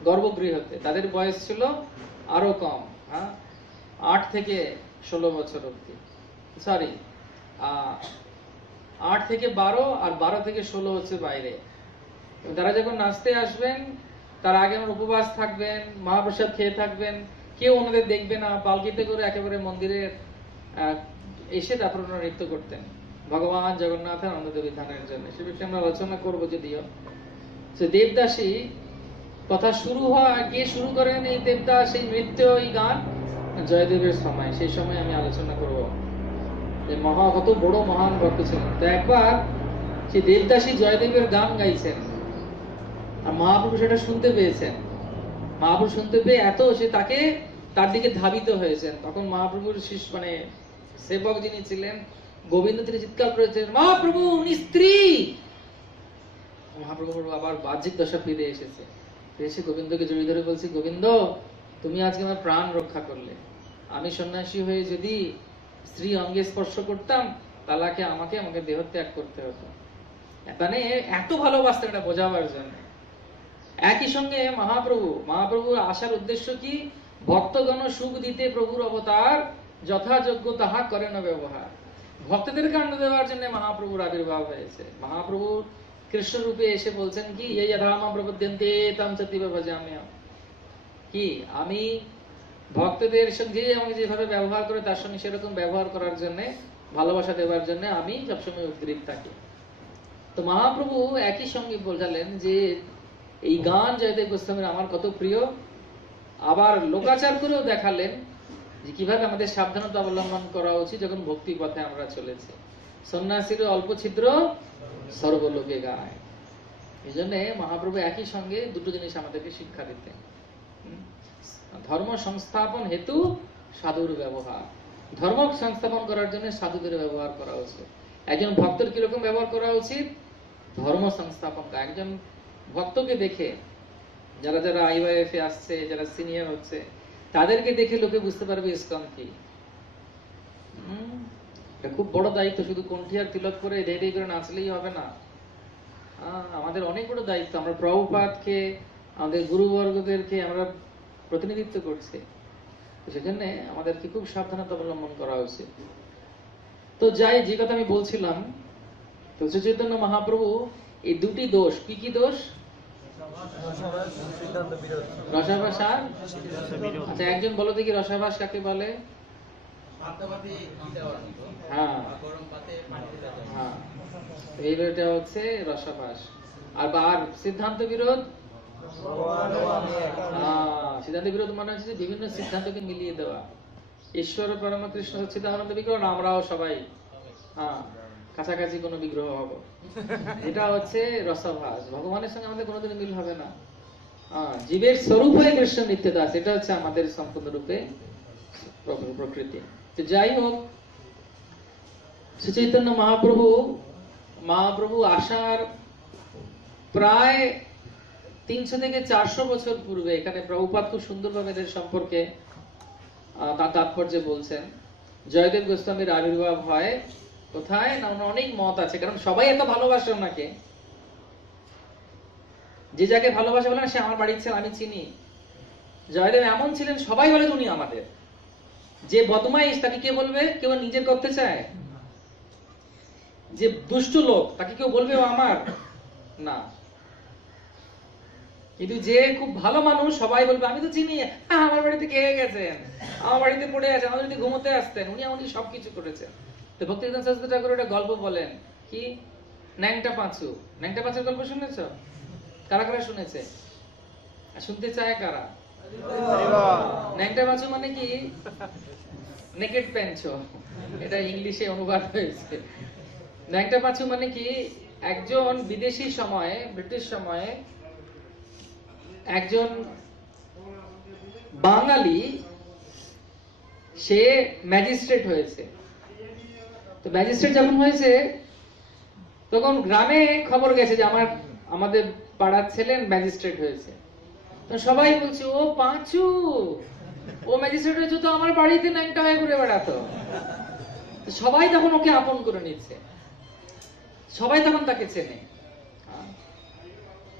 গর্ভগৃহতে, তাদের বয়স ছিল আরো কম, 8 থেকে 16 বছর অব্দি। সরি, 8 থেকে 12 আর 12 থেকে 16 হচ্ছে বাইরে। তারা যখন নাচতে আসবেন তার আগে আমার উপবাস থাকবেন, মহাপ্রসাদ খেয়ে থাকবেন, কেউ ওনাদের দেখবে না। পালকিতে করে একেবারে মন্দিরে এসে তারপর ওনারা নৃত্য করতেন ভগবান জগন্নাথের আনন্দ বিধানের জন্য। সে বিষয়ে আমরা আলোচনা করবো যদিও। দেবদাসী কথা শুরু হয়, কে শুরু করেন এই দেবদাস, এই নৃত্য, এই গান? জয়দেবের সময়। সেই সময় আমি আলোচনা করবো যে কত বড় মহান ভক্ত ছিলেন। তো একবার সেই দেবদাসী জয়দেবের গান গাইছেন, আর মহাপ্রভু সেটা শুনতে পেয়েছেন। মহাপ্রভু শুনতে পেয়ে এত সে তার দিকে ধাবিত হয়েছেন। তখন মহাপ্রভুর শিষ্য মানে সেবক যিনি ছিলেন গোবিন্দ, তিনি চিৎকার করেছেন, মহাপ্রভু উনি স্ত্রী। মহাপ্রভু আবার বাহ্যিক দশা ফিরে এসেছে। এসে গোবিন্দকে জড়িয়ে ধরে বলছি, গোবিন্দ তুমি আজকে আমার প্রাণ রক্ষা করলে। আমি সন্ন্যাসী হয়ে যদি স্ত্রী অঙ্গে স্পর্শ করতাম তাহলে আমাকে দেহ ত্যাগ করতে হতো। মানে এত ভালোবাসতেন, এটা বোঝাবার জন্য। একই সঙ্গে মহাপ্রভু আসার উদ্দেশ্য কি? ভক্তগণ সুখ দিতে প্রভুর অবতার, যথাযোগ্য তাহা করেন ব্যবহার। ভক্তদেরকে আনন্দ দেওয়ার জন্য মহাপ্রভুর আবির্ভাব হয়েছে। মহাপ্রভু কৃষ্ণ রূপে এসে বলছেন কি, এই যথামা প্রপদ্যন্তে তাম চতিব ভজামি, কি আমি ভক্তদের সঙ্গে আমাকে যেভাবে ব্যবহার করে তার সঙ্গে সেরকম ব্যবহার করার জন্য, ভালোবাসা দেওয়ার জন্য আমি সবসময় উদ্গ্রীব থাকি। তো মহাপ্রভু একই সঙ্গে বোঝালেন যে এই গান জয়দেব গোস্বামীর আমার কত প্রিয়। আবার লোকাচার করেও দেখালেন যে কিভাবে আমাদের সাবধানতা অবলম্বন করা উচিত যখন ভক্তি পথে আমরা চলেছি। সন্ন্যাসীর অল্প ছিদ্র সর্বলোকে গায়। এই জন্য মহাপ্রভু একই সঙ্গে দুটো জিনিস আমাদেরকে শিক্ষা দিতেন। ধর্ম সংস্থাপন হেতু সাধুর ব্যবহার, ধর্ম সংস্থাপন করার জন্য সাধুদের ব্যবহার করা উচিত। একজন ভক্তের কিরকম ব্যবহার করা উচিত? ধর্ম সংস্থাপন। একজন ভক্তকে দেখে যারা যারা IYF এ আসছে, যারা সিনিয়র হচ্ছে, তাদেরকে দেখে লোকে বুঝতে পারবে ইসকন কি। এটা খুব বড় দায়িত্ব। শুধু কণ্ঠী আর তিলক করে রেডি করে নাচলেই হবে না। আমাদের অনেক বড় দায়িত্ব। আমরা প্রভুপাদকে, আমাদের গুরুবর্গদেরকে আমরা প্রতিনিধিত্ব করছি, সেজন্য আমাদেরকে খুব সাবধানতা অবলম্বন করা উচিত। তো যাই, যে কথা আমি বলছিলাম, তো শ্রী চৈতন্য মহাপ্রভু এই দুটি দোষ, কি কি দোষ? রসাভাস আর, আচ্ছা একজন বলো দেখি রসাভাস কাকে বলে? হ্যাঁ, এইটা হচ্ছে রসাভাস। আর সিদ্ধান্ত বিরোধ, সিদ্ধান্ত বিরোধ মানে হচ্ছে বিভিন্ন সিদ্ধান্তকে মিলিয়ে দেওয়া। ঈশ্বর পরম কৃষ্ণ সচ্চিদানন্দ বিগ্রহ, আমরাও সবাই কাছাকাছি কোনো বিগ্রহ হব, এটা হচ্ছে রসাভাস। ভগবানের সঙ্গে আমাদের কোনোদিন মিল হবে না। জীবের স্বরূপ হয়ে কৃষ্ণ নিত্যদাস, এটা হচ্ছে আমাদের সম্পূর্ণরূপে প্রকৃতি। তো যাই হোক, শ্রী চৈতন্য মহাপ্রভু আসার প্রায় 300 থেকে 400 বছর পূর্বে এখানে প্রভুপাদ খুব সুন্দরভাবে এদের সম্পর্কে তার তাৎপর্য বলছেন। জয়দেব গোস্বামীর আবির্ভাব হয় কোথায় না, অনেক মত আছে, কারণ সবাই এত ভালোবাসে ওনাকে। যে যাকে ভালোবাসে বলে সে আমার বাড়ির ছেলে, আমি চিনি। জয়দেব এমন ছিলেন, সবাই বলে উনি আমাদের। যে বদমাইশ তাকে কে বলবে? কেউ নিজের করতে চায়? যে দুষ্ট লোক তাকে কেউ বলবে ও আমার না। কিন্তু যে খুব ভালো মানুষ, সবাই বলবে আমি তো চিনি, আমার বাড়িতে কে গেছেন, আমার বাড়িতে পড়ে আছেন, আমার বাড়িতে ঘুমোতে আসতেন, উনি আমাকে সবকিছু করেছেন। তো ভক্তিবিনোদ সরস্বতী ঠাকুর একটা গল্প বলেন, কি? ন্যাংটা পাঁচু। ন্যাংটা পাঁচুর গল্প শুনেছ? কারা কারা শুনেছে? শুনতে চায় কারা? ন্যাংটা পাঁচু মানে কি? নেকেড পেঞ্চো, এটা ইংলিশে অনুবাদ হয়েছে। ন্যাংটা পাঁচু মানে কি? একজন বিদেশি সময়ে, ব্রিটিশ সময়ে একজন বাঙালি, সে ম্যাজিস্ট্রেট হয়েছে। তো ম্যাজিস্ট্রেট যখন হয়েছে, তখন গ্রামে খবর গেছে যে আমাদের পাড়ার ছেলে ম্যাজিস্ট্রেট হয়েছে। তো সবাই বলছে ও পাঁচু, ও ম্যাজিস্ট্রেট হয়েছে, তো আমার বাড়িতে ন্যাংটা হয়ে ঘুরে বেড়াতো। সবাই তখন ওকে আপন করে নিচ্ছে, সবাই তখন তাকে চেনে।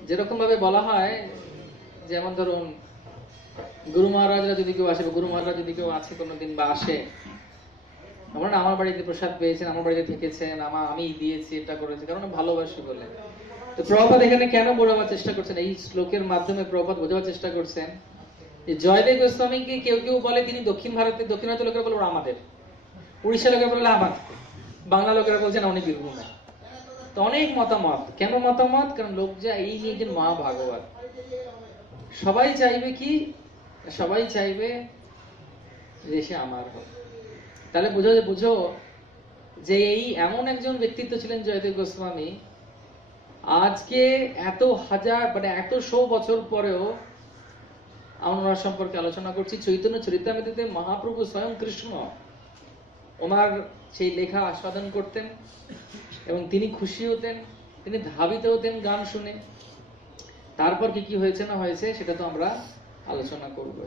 যেরকম ভাবে বলা হয়, যেমন ধরুন গুরু মহারাজরা যদি কেউ আসে, গুরু মহারাজ যদি কেউ আছে কোনোদিন বা আসে, আমরা আমার বাড়িতে প্রসাদ পেয়েছেন, আমার বাড়িতে থেকেছেন, আমি দিয়েছি, এটা করেছি, কারণ ভালোবাসি বলে। তো প্রভুপাদ এখানে কেন বোঝাবার চেষ্টা করছেন? এই শ্লোকের মাধ্যমে প্রভুপাদ বোঝাবার চেষ্টা করছেন যে জয়দেব গোস্বামীকে কেউ কেউ বলে তিনি দক্ষিণ ভারতের, দক্ষিণ ভারতের লোকেরা বলে ওরা আমাদের, উড়িষ্যা লোকেরা বলে আমার, বাংলা লোকেরা বলছেন উনি বীরভূমে। তো অনেক মতামত। কেন মতামত? কারণ লোক যা এই নিয়ে একজন মহাভাগবত। সবাই চাইবে কি? সবাই চাইবে যে সে আমার হোক। তাহলে বুঝো যে এই এমন একজন ব্যক্তিত্ব ছিলেন জয়দেব গোস্বামী। আজকে এত হাজার, মানে এত 100 বছর পরেও আমরা ওনার সম্পর্কে আলোচনা করছি। চৈতন্য চরিতামৃতে মহাপ্রভু স্বয়ং কৃষ্ণ ওনার সেই লেখা আস্বাদন করতেন এবং তিনি খুশি হতেন, তিনি ধাবিত হতেন গান শুনে। তারপর কি কি হয়েছে না হয়েছে সেটা তো আমরা আলোচনা করব।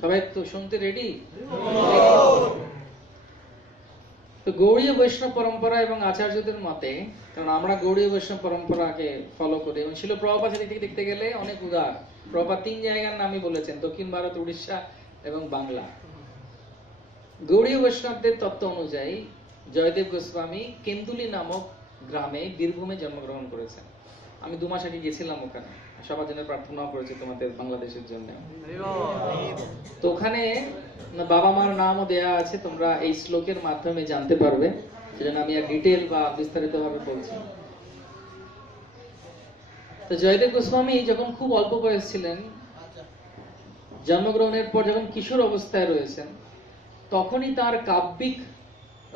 সবাই তো শুনতে রেডি? তো গৌড়ীয় বৈষ্ণব পরম্পরা এবং আচার্যদের মতে, কারণ আমরা গৌড়ীয় বৈষ্ণব পরম্পরাকে ফলো করি এবং ছিল প্রভুপাদ সেদিক থেকে দেখতে গেলে অনেক উদার। প্রভুপাদ 3 জায়গার নামই বলেছেন, দক্ষিণ ভারত, উড়িষ্যা এবং বাংলা। গৌড়ীয় বৈষ্ণবদের তত্ত্ব অনুযায়ী জয়দেব গোস্বামী কেন্দুলি নামক গ্রামে বীরভূমে জন্মগ্রহণ করেছেন। আমি 2 মাস আগে গেছিলাম ওখানে, সবার জন্য প্রার্থনা করেছি তোমাদের বাংলাদেশের জন্য। তো ওখানে বাবা মার নামও দেয়া আছে, তোমরা এই শ্লোকের মাধ্যমে জানতে পারবে, সেজন্য আমি আর ডিটেল বা বিস্তারিত ভাবে বলছি। তো জয়দেব গোস্বামী যখন খুব অল্প বয়স ছিলেন, জন্মগ্রহণের পর যখন কিশোর অবস্থায় রয়েছেন, তখনই তার কাব্যিক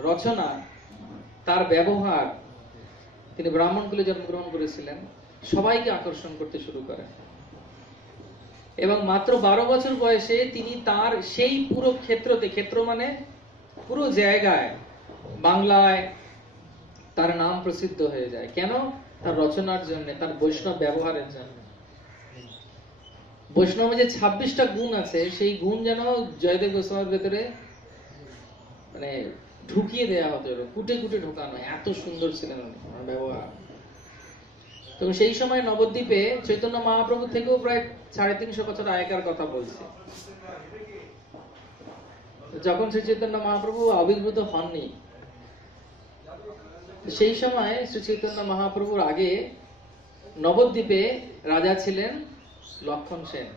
রচনা, তার ব্যবহার, তিনি ব্রাহ্মণ কুলে জন্মগ্রহণ করেছিলেন, সবাইকে আকর্ষণ করতে শুরু করেন। এবং মাত্র 12 বছর বয়সে তিনি তার সেই পুরো ক্ষেত্রতে, ক্ষেত্র মানে পুরো জায়গায়, বাংলায় তার নাম প্রসিদ্ধ হয়ে যায়। কেন? তার রচনার জন্য, তার বৈষ্ণব ব্যবহারের জন্য। বৈষ্ণবে যে 26টা গুণ আছে, সেই গুণ যেন জয়দেব গোস্বামীর ভেতরে মানে ঢুকিয়ে দেয়া হতো, কুটে কুটে ঢোকানো। এত সুন্দর ছিলেন উনি ব্যবহার। তো সেই সময় নবদ্বীপে চৈতন্য মহাপ্রভু থেকেও প্রায় 350 বছর আগেকার কথা বলছে, যখন শ্রী চৈতন্য মহাপ্রভু আবির্ভূত হননি। সেই সময় শ্রী চৈতন্য মহাপ্রভুর আগে নবদ্বীপে রাজা ছিলেন লক্ষণ সেন।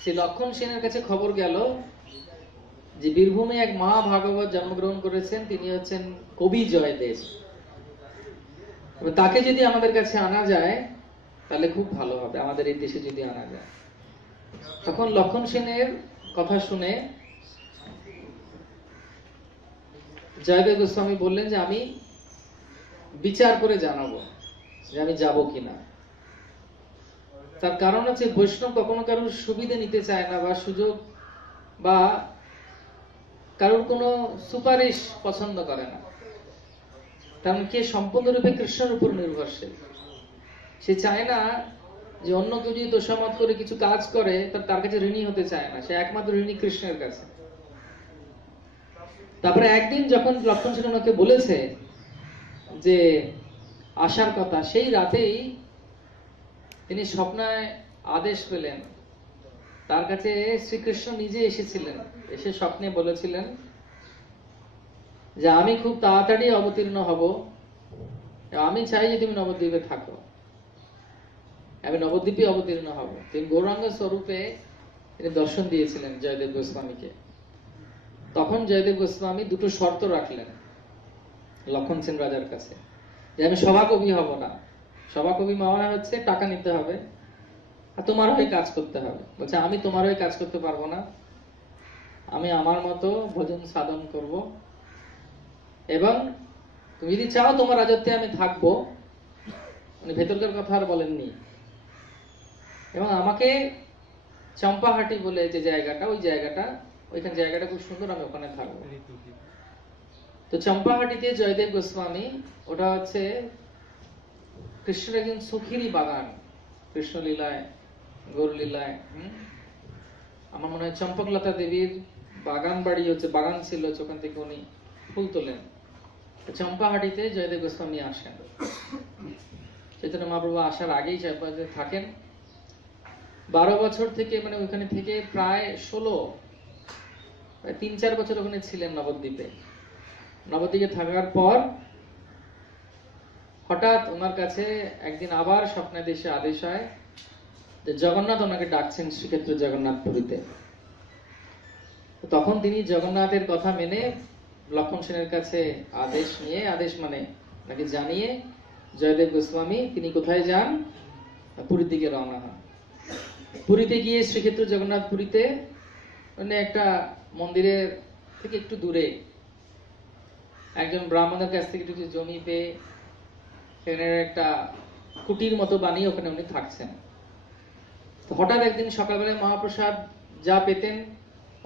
সেই লক্ষণ সেনের কাছে খবর গেল যে বীরভূমে এক মহাভাগবত জন্মগ্রহণ করেছেন, তিনি হচ্ছেন কবি জয়দেব। তাকে যদি আমাদের কাছে আনা যায় তাহলে খুব ভালো হবে, আমাদের এই দেশে যদি আনা যায়। তখন লক্ষণ সেনের কথা শুনে জয়দেব গোস্বামী বললেন যে আমি বিচার করে জানাবো যে আমি যাব কিনা। তার কারণ হচ্ছে বৈষ্ণব কখনো কারোর সুবিধা নিতে চায় না, বা সুযোগ, বা কারোর কোনো সুপারিশ পছন্দ করে না। কারণ কে সম্পূর্ণরূপে কৃষ্ণের উপর নির্ভরশীল। সে চায় না যে অন্য কেউ যদি তোষামত করে কিছু কাজ করে তার কাছে ঋণী হতে চায় না, সে একমাত্র ঋণী কৃষ্ণের কাছে। তারপরে একদিন যখন লক্ষণ সেন ওনাকে বলেছে যে আসার কথা, সেই রাতেই তিনি স্বপ্নে আদেশ পেলেন। তার কাছে শ্রীকৃষ্ণ নিজে এসেছিলেন, এসে স্বপ্নে বলেছিলেন যে আমি খুব তাড়াতাড়ি অবতীর্ণ হব, আমি চাই যে তুমি নবদ্বীপে থাকো, আমি নবদ্বীপে অবতীর্ণ হব। তিনি গৌরাঙ্গ স্বরূপে তিনি দর্শন দিয়েছিলেন জয়দেব গোস্বামীকে। তখন জয়দেব গোস্বামী দুটো শর্ত রাখলেন লক্ষণ সেন রাজার কাছে, যে আমি সভাকবি হব না। সভাকবি মানে হচ্ছে টাকা নিতে হবে আর তোমার হয়ে কাজ করতে হবে। বলছে আমি তোমার হয়ে কাজ করতে পারবো না, আমি আমার মতো ভজন সাধন করব, এবং তুমি যদি চাও তোমার রাজত্বে আমি থাকবো। মানে ভেতরকার কথা আর বলেননি। এবং আমাকে চম্পাহাটি বলে যে জায়গাটা, ওই জায়গাটা, ওইখানে জায়গাটা খুব সুন্দর, আমি ওখানে থাকবো। তো চম্পাহাটিতে জয়দেব গোস্বামী, ওটা হচ্ছে কৃষ্ণের একজন সুখীরই বাগান। কৃষ্ণ লীলায়, গৌর লীলায় আমার মনে হয় চম্পকলতা দেবীর বাগান বাড়ি হচ্ছে, বাগান ছিল, ওখান থেকে উনি ফুল তোলেন। চম্পাহাটিতে জয়দেব গোস্বামী আসেন। চৈতন্য মহাপ্রভু আসার আগেই চম্পাহাটিতে থাকেন। 12 বছর থেকে, মানে ওইখানে থেকে প্রায় 3-4 বছর ওখানে ছিলেন নবদ্বীপে। নবদ্বীপে থাকার পর হঠাৎ ওনার কাছে একদিন আবার স্বপ্নে দেশে আদেশ হয় যে জগন্নাথ ওনাকে ডাকছেন শ্রীক্ষেত্র জগন্নাথপুরীতে। তখন তিনি জগন্নাথের কথা মেনে লক্ষণ সেনের কাছে আদেশ নিয়ে, আদেশ মানে নাকি জানিয়ে, জয়দেব গোস্বামী তিনি কোথায় যান? পুরীর দিকে রওনা হন। পুরীতে গিয়ে শ্রীক্ষেত্র জগন্নাথপুরীতে মানে একটা মন্দিরের থেকে একটু দূরে একজন ব্রাহ্মণের কাছ থেকে কিছু জমি পেয়ে সেখানে একটা কুটির মতো বানিয়ে ওখানে উনি থাকছেন। হঠাৎ একদিন সকালবেলায় মহাপ্রসাদ যা পেতেন,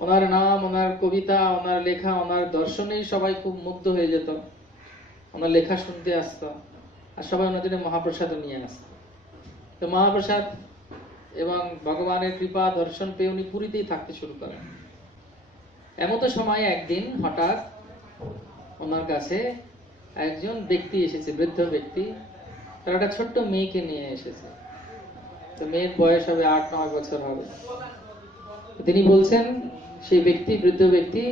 ওনার নাম, ওনার কবিতা, ওনার লেখা, ওনার দর্শনেই সবাই খুব মুগ্ধ হয়ে যেত। ওনার লেখা শুনতে আসতো আর সবাই ওনার জন্য মহাপ্রসাদও নিয়ে আসতো। তো মহাপ্রসাদ এবং ভগবানের কৃপা দর্শন পেয়ে উনি পুরীতেই থাকতে শুরু করেন। এমতো সময় একদিন হঠাৎ ওনার কাছে একজন ব্যক্তি এসেছে, বৃদ্ধ ব্যক্তি। তার একটা ছোট্ট মেয়েকে নিয়ে এসেছে। তো মেয়ের বয়স হবে 8-9 বছর হবে। তিনি বলছেন, সেই ব্যক্তি, বৃদ্ধ ব্যক্তি,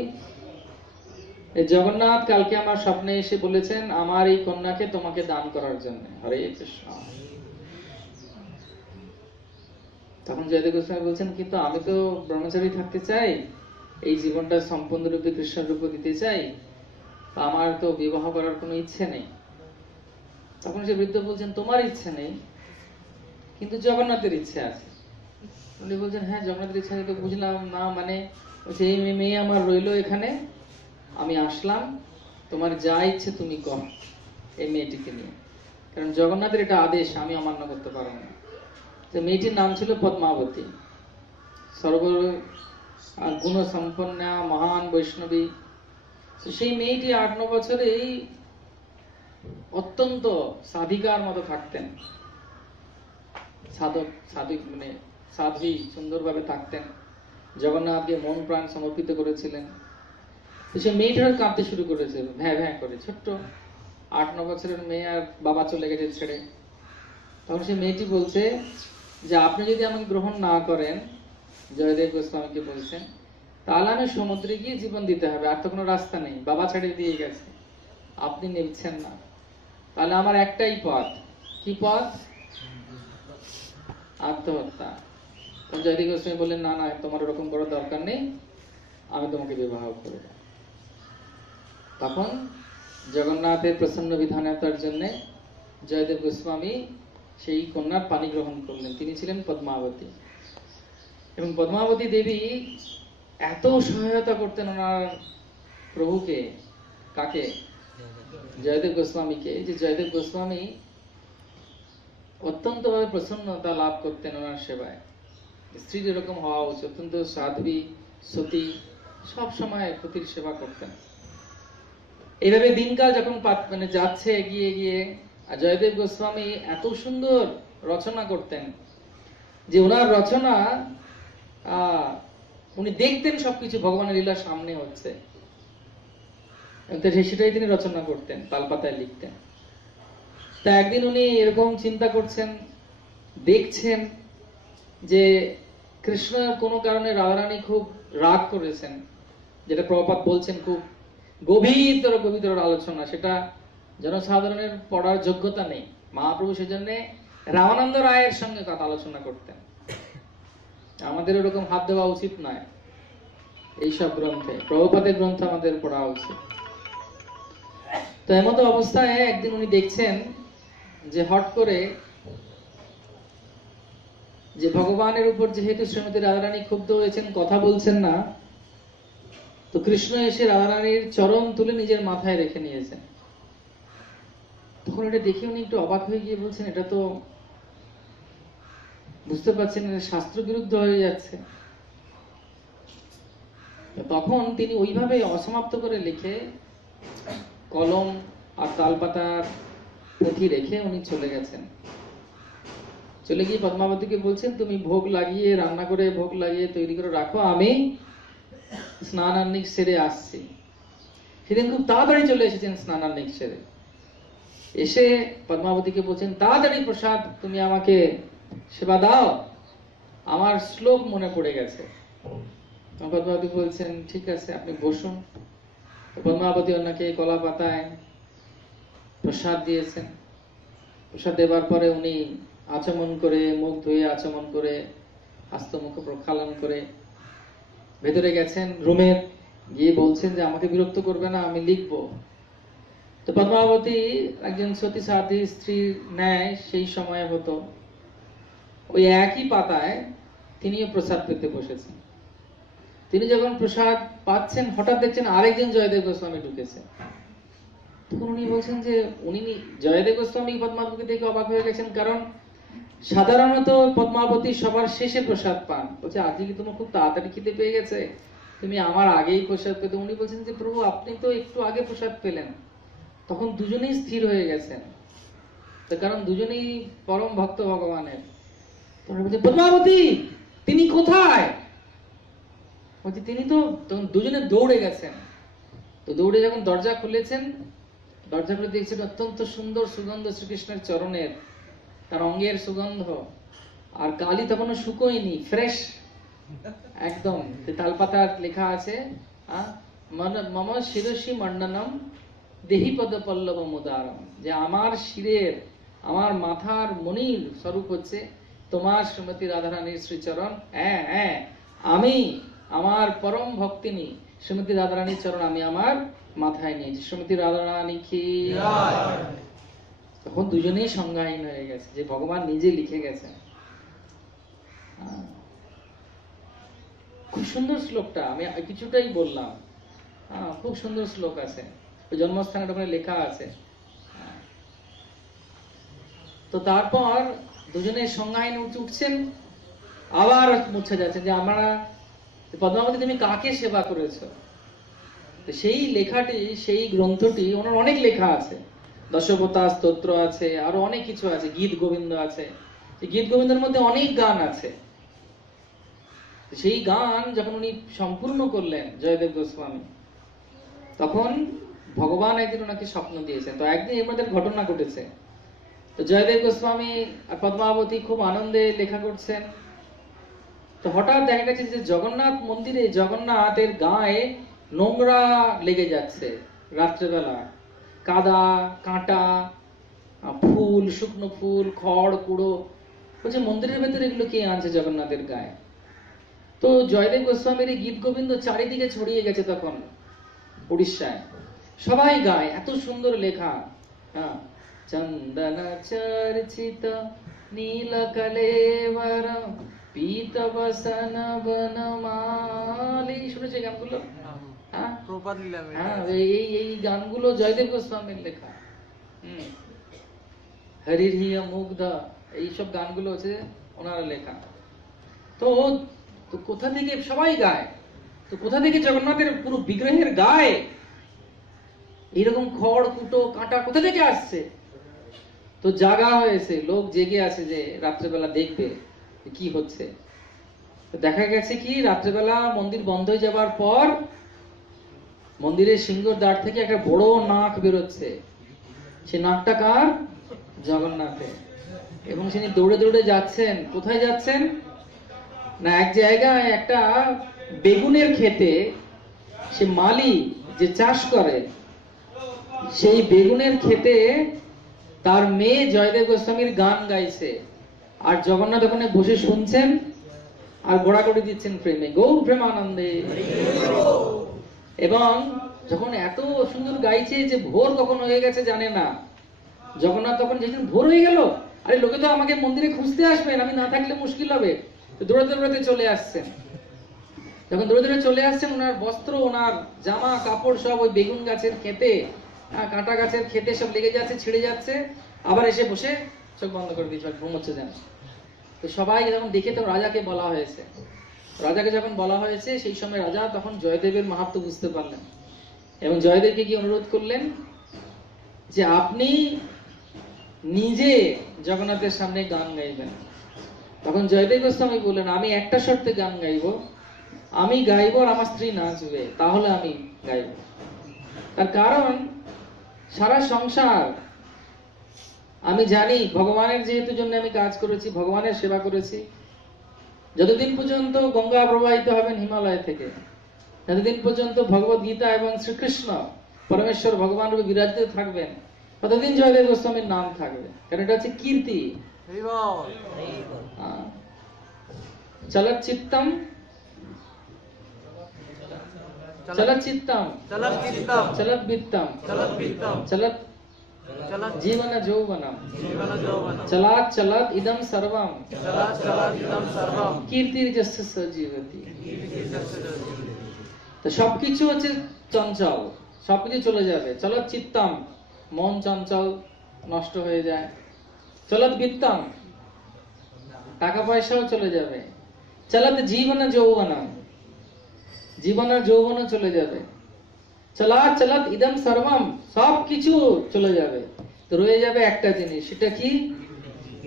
জগন্নাথ কালকে আমার স্বপ্নে এসে বলেছেন আমার এই কন্যাকে তোমাকে দান করার জন্য। হরে কৃষ্ণ। তখন জয়দেব গোস্বামী বলছেন, কিন্তু আমি তো ব্রহ্মচারী থাকতে চাই, এই জীবনটা সম্পূর্ণরূপে কৃষ্ণের রূপে দিতে চাই, আমার তো বিবাহ করার কোনো ইচ্ছে নেই। তখন সে বৃদ্ধ বলছেন, তোমার ইচ্ছে নেই কিন্তু জগন্নাথের ইচ্ছে আছে। উনি বলছেন, হ্যাঁ জগন্নাথের ইচ্ছা আছে তো বুঝলাম না, মানে এই মেয়ে আমার রইলো এখানে, আমি আসলাম, তোমার যা ইচ্ছে তুমি কর এই মেয়েটিকে নিয়ে। কারণ কারণ জগন্নাথের এটা আদেশ, আমি অমান্য করতে পারবো না। তো মেয়েটির নাম ছিল পদ্মাবতী, সর্ব গুণ সম্পন্না মহান বৈষ্ণবী। তো সেই মেয়েটি 8-9 বছরেই অত্যন্ত সাধিকার মতো থাকতেন, সাধক মানে সাধ্বী, সুন্দরভাবে থাকতেন, জগন্নাথকে মন প্রাণ সমর্পিত করেছিলেন। তো সে মেয়েটার কাঁদতে শুরু করেছে, ভ্যাঁ ভ্যাঁ করে। ছোট্ট 8-9 বছরের মেয়ে, আর বাবা চলে গেছে ছেড়ে। তখন সে মেয়েটি বলছে যে আপনি যদি আমাকে গ্রহণ না করেন, জয়দেব গোস্বামীকে বলছেন, তাহলে আমি সমুদ্রে গিয়ে জীবন দিতে হবে, আর তো কোনো রাস্তা নেই, বাবা ছেড়ে দিয়ে গেছে, আপনি নিচ্ছেন না, তাহলে আমার একটাই পথ। কি পথ? আত্মহত্যা। জয়দেব গোস্বামী বললেন, না না, তোমার ওরকম করার দরকার নেই, আমি তোমাকে বিবাহ করব। তখন জগন্নাথের প্রসন্ন বিধানতার জন্য জয়দেব গোস্বামী সেই কন্যার পানি গ্রহণ করলেন। তিনি ছিলেন পদ্মাবতী। এবং পদ্মাবতী দেবী এত সহায়তা করতেন ওনার প্রভুকে। কাকে? জয়দেব গোস্বামীকে। যে জয়দেব গোস্বামী অত্যন্ত ভাবে প্রসন্নতা লাভ করতেন ওনার সেবায়। স্ত্রীর এরকম হওয়া উচিত, অত্যন্ত সাধ্বী, সতী, সব সময় পতির সেবা করতেন। এইভাবে দিনকাল যখন মানে যাচ্ছে এগিয়ে গিয়ে, আর জয়দেব গোস্বামী এত সুন্দর রচনা করতেন যে ওনার রচনা উনি দেখতেন সবকিছু ভগবানের লীলা সামনে হচ্ছে, সেটাই তিনি রচনা করতেন, তালপাতায় লিখতেন। তা একদিন উনি এরকম চিন্তা করছেন, দেখছেন যে কৃষ্ণ কোনো কারণে রাধারানী খুব রাগ করেছেন, যেটা প্রভুপাদ বলছেন খুব গভীরতর আলোচনা, সেটা জনসাধারণের পড়ার যোগ্যতা নেই। মহাপ্রভু সেজন্য রামানন্দ রায়ের সঙ্গে কথা আলোচনা করতেন। আমাদের ওরকম হাত দেওয়া উচিত নয় এইসব গ্রন্থে, প্রভুপাদের গ্রন্থ আমাদের পড়া উচিত। তো এমত অবস্থায় একদিন উনি দেখছেন যে হট করে যে ভগবানের উপর যেহেতু শ্রীমতী রাধারানী ক্ষুব্ধ হয়েছেন, কথা বলছেন না, তো কৃষ্ণ এসে রাধারানীর চরণ তুলে নিজের মাথায় রেখে নিয়েছেন। তখন এটা দেখে উনি একটু অবাক হয়ে গিয়ে বলছেন, এটা তো বুঝতে পারছেন শাস্ত্র বিরুদ্ধ হয়ে যাচ্ছে। তখন তিনি ওইভাবে অসমাপ্ত করে লিখে কলম আর তালপাতার পুঁথি রেখে উনি চলে গেছেন। চলে গিয়ে পদ্মাবতীকে বলছেন, তুমি ভোগ লাগিয়ে, রান্না করে ভোগ লাগিয়ে তৈরি করে রাখো, আমি স্নানান্নিক সেরে আসছি। সেদিন খুব তাড়াতাড়ি চলে এসেছেন স্নানান্নিক সেরে। এসে পদ্মাবতীকে বলছেন, তাড়াতাড়ি প্রসাদ তুমি আমাকে সেবা দাও, আমার শ্লোক মনে পড়ে গেছে। পদ্মাবতী বলছেন, ঠিক আছে, আপনি বসুন। পদ্মাবতী ওনাকে কলা পাতায় প্রসাদ দিয়েছেন। প্রসাদ দেবার পরে উনি আচমন করে, মুখ ধুয়ে আচমন করে, হস্তমুখ প্রক্ষালন করে ভেতরে গেছেন রুমে, গিয়ে বলছেন যে আমাকে বিরক্ত করবে না, আমি লিখবো। তো পদ্মাবতী একজন সতী সাধ্বী স্ত্রীর ন্যায় সেই সময় হতো, ওই একই পাতায় তিনিও প্রসাদ পেতে বসেছেন। তিনি যখন প্রসাদ পাচ্ছেন, হঠাৎ দেখছেন আরেকজন জয়দেব গোস্বামী ঢুকেছে। তখন উনি বলছেন যে উনি জয়দেব গোস্বামী পদ্মাবতী দেখে অবাক হয়ে গেছেন, কারণ সাধারণত পদ্মাবতী সবার শেষে প্রসাদ পান। বলছে, আজকে কি তোমার খুব তাড়াতাড়ি খিদে পেয়ে গেছে, তুমি আমার আগেই প্রসাদ পেতে? উনি বলছেন যে প্রভু, আপনি তো একটু আগে প্রসাদ পেলেন। তখন দুজনেই স্থির হয়ে গেছেন, কারণ দুজনেই পরম ভক্ত ভগবানের। পদ্মাবতী তিনি কোথায়? বলছে তিনি তো, তখন দুজনে দৌড়ে গেছেন। তো দৌড়ে যখন দরজা খুলেছেন, দরজা খুলে দেখছেন অত্যন্ত সুন্দর সুগন্ধ শ্রীকৃষ্ণের চরণের, তার অঙ্গের সুগন্ধ, আর কালি তখনও শুকোয়নি, ফ্রেশ একদম। তালপাতার লেখা আছে, মম শিরসি মণ্ডনম দেহি পদ পল্লব মুদারম, যে আমার শিরের, আমার মাথার মনির স্বরূপ হচ্ছে তোমার শ্রীমতী রাধারানীর শ্রীচরণ। হ্যাঁ হ্যাঁ, আমি আমার পরম ভক্তিনী শ্রীমতী রাধারানীর চরণ আমি আমার মাথায় নিয়েছি। শ্রীমতী রাধারানী কি? তখন দুজনেই সংজ্ঞাহীন হয়ে গেছে যে ভগবান নিজে লিখে গেছেন। খুব সুন্দর শ্লোকটা, আমি কিছুটাই বললাম, খুব সুন্দর শ্লোক আছে, ওই জন্মস্থানের ওখানে লেখা আছে। তো তারপর দুজনে সংজ্ঞায়ন উঠছেন, আবার মুছে যাচ্ছেন যে আমরা পদ্মাবতী তুমি কাকে সেবা করেছো। তো সেই লেখাটি, সেই গ্রন্থটি, ওনার অনেক লেখা আছে, দশবতা স্তোত্র আছে, আরো অনেক কিছু আছে, গীত গোবিন্দ আছে। গীত গোবিন্দের মধ্যে অনেক গান আছে। সেই গান যখন উনি সম্পূর্ণ করলেন জয়দেব গোস্বামী, তখন ভগবান একদিন ওনাকে স্বপ্ন দিয়েছেন। তো একদিন এর মধ্যে ঘটনা ঘটেছে। তো জয়দেব গোস্বামী আর পদ্মাবতী খুব আনন্দে লেখা করছেন। তো হঠাৎ দেখা গেছে যে জগন্নাথ মন্দিরে জগন্নাথের গায়ে নোংরা লেগে যাচ্ছে রাত্রেবেলা, কাদা কাঁটা, ফুল, শুকনো ফুল, খড় কুড়ো। বলছে মন্দিরের ভেতরে এগুলো কে আনছে জগন্নাথের গায়ে? তো জয়দেব গোস্বামীর এই গীত গোবিন্দ চারিদিকে ছড়িয়ে গেছে তখন উড়িষ্যায়, সবাই গায়, এত সুন্দর লেখা। হ্যাঁ, চন্দন চর্চিত নীল কলেবর পীত বসন বনমালী, শুনেছে গানগুলো? হ্যাঁ, এই গানগুলো জয়দেব গোস্বামীর লেখা। হরির হিয়া মুগ্ধ, এইসব গানগুলো হচ্ছে ওনার লেখা। তো কোথা থেকে সবাই গায়, তো কোথা থেকে জগন্নাথের পুরো বিগ্রহের গায়ে এইরকম খড় কুটো কাঁটা কোথা থেকে আসছে? তো জাগা হয়েছে, লোক জেগে আছে যে রাত্রেবেলা দেখবে কি হচ্ছে। দেখা গেছে কি রাত্রেবেলা মন্দির বন্ধ হয়ে যাবার পর মন্দিরের সিংহর দ্বার থেকে একটা বড় নাক বেরোচ্ছে। সে নাকটা কার? জগন্নাথের। এবং তিনি দৌড়ে দৌড়ে যাচ্ছেন। কোথায় যাচ্ছেন না, এক জায়গায় একটা বেগুনের ক্ষেতে সে মালি যে চাষ করে, সেই বেগুনের ক্ষেতে তার মেয়ে জয়দেব গোস্বামীর গান গাইছে, আর জগন্নাথ ওখানে বসে শুনছেন আর গোড়াগড়ি দিচ্ছেন প্রেমে, গৌর প্রেমানন্দে। এবং যখন এত সুন্দর গাইছে যে ভোর কখন হয়ে গেছে জানে না জগন্নাথ, তখন যেদিন ভোর হয়ে গেল, আরে লোকে তো আমাকে মন্দিরে খুঁজতে আসবেন, আমি না থাকলে মুশকিল হবে। তো দৌড়াতে দৌড়াতে চলে আসছেন। যখন দৌড়ে দৌড়ে চলে আসছেন, ওনার বস্ত্র, ওনার জামা কাপড় সব ওই বেগুন গাছের খেতে, কাঁটা গাছের খেতে সব লেগে যাচ্ছে, ছিঁড়ে যাচ্ছে। আবার এসে বসে চোখ বন্ধ করে দিয়েছে, ঘুমোচ্ছে যেন। তো সবাই যখন দেখে, তো রাজাকে বলা হয়েছে। রাজাকে যখন বলা হয়েছে, সেই সময় রাজা তখন জয়দেবের মাহাত্ম্য বুঝতে পারলেন এবং জয়দেবকে কি অনুরোধ করলেন যে আপনি নিজে জগন্নাথের সামনে গান গাইবেন। তখন জয়দেব গোস্বামী বললেন, আমি একটা শর্তে গান গাইব, আমি গাইব আর আমার স্ত্রী নাচবে, তাহলে আমি গাইব। তার কারণ সারা সংসার আমি জানি ভগবানের যেহেতু জন্য আমি কাজ করেছি, ভগবানের সেবা করেছি, যতদিন পর্যন্ত গঙ্গা প্রবাহিত হবেন হিমালয় থেকে, যতদিন পর্যন্ত ভগবত গীতা এবং শ্রীকৃষ্ণ পরমেশ্বর ভগবান রূপে বিরাজিত থাকবেন, ততদিন জয়দেব গোস্বামীর নাম থাকবে। কারণ এটা হচ্ছে কীর্তি। চলত চিত্তম চলত চিত্তম চলত বিত্তম চলত জীবন যৌবনম চলাৎ চলাৎ ইদম সর্বম কীর্তির যস্য সজীবতি। তো সবকিছু হচ্ছে চঞ্চল, সবকিছু চলে যাবে। চলত চিত্তম, মন চঞ্চল, নষ্ট হয়ে যায়। চলত বিত্তম, টাকা পয়সাও চলে যাবে। চলত জীবন যৌবনম, জীবন আর যৌবন চলে যাবে। চলাৎ চলাৎ ইদম সর্বম, সবকিছু চলে যাবে। তো রয়ে যাবে একটা জিনিস, সেটা কি?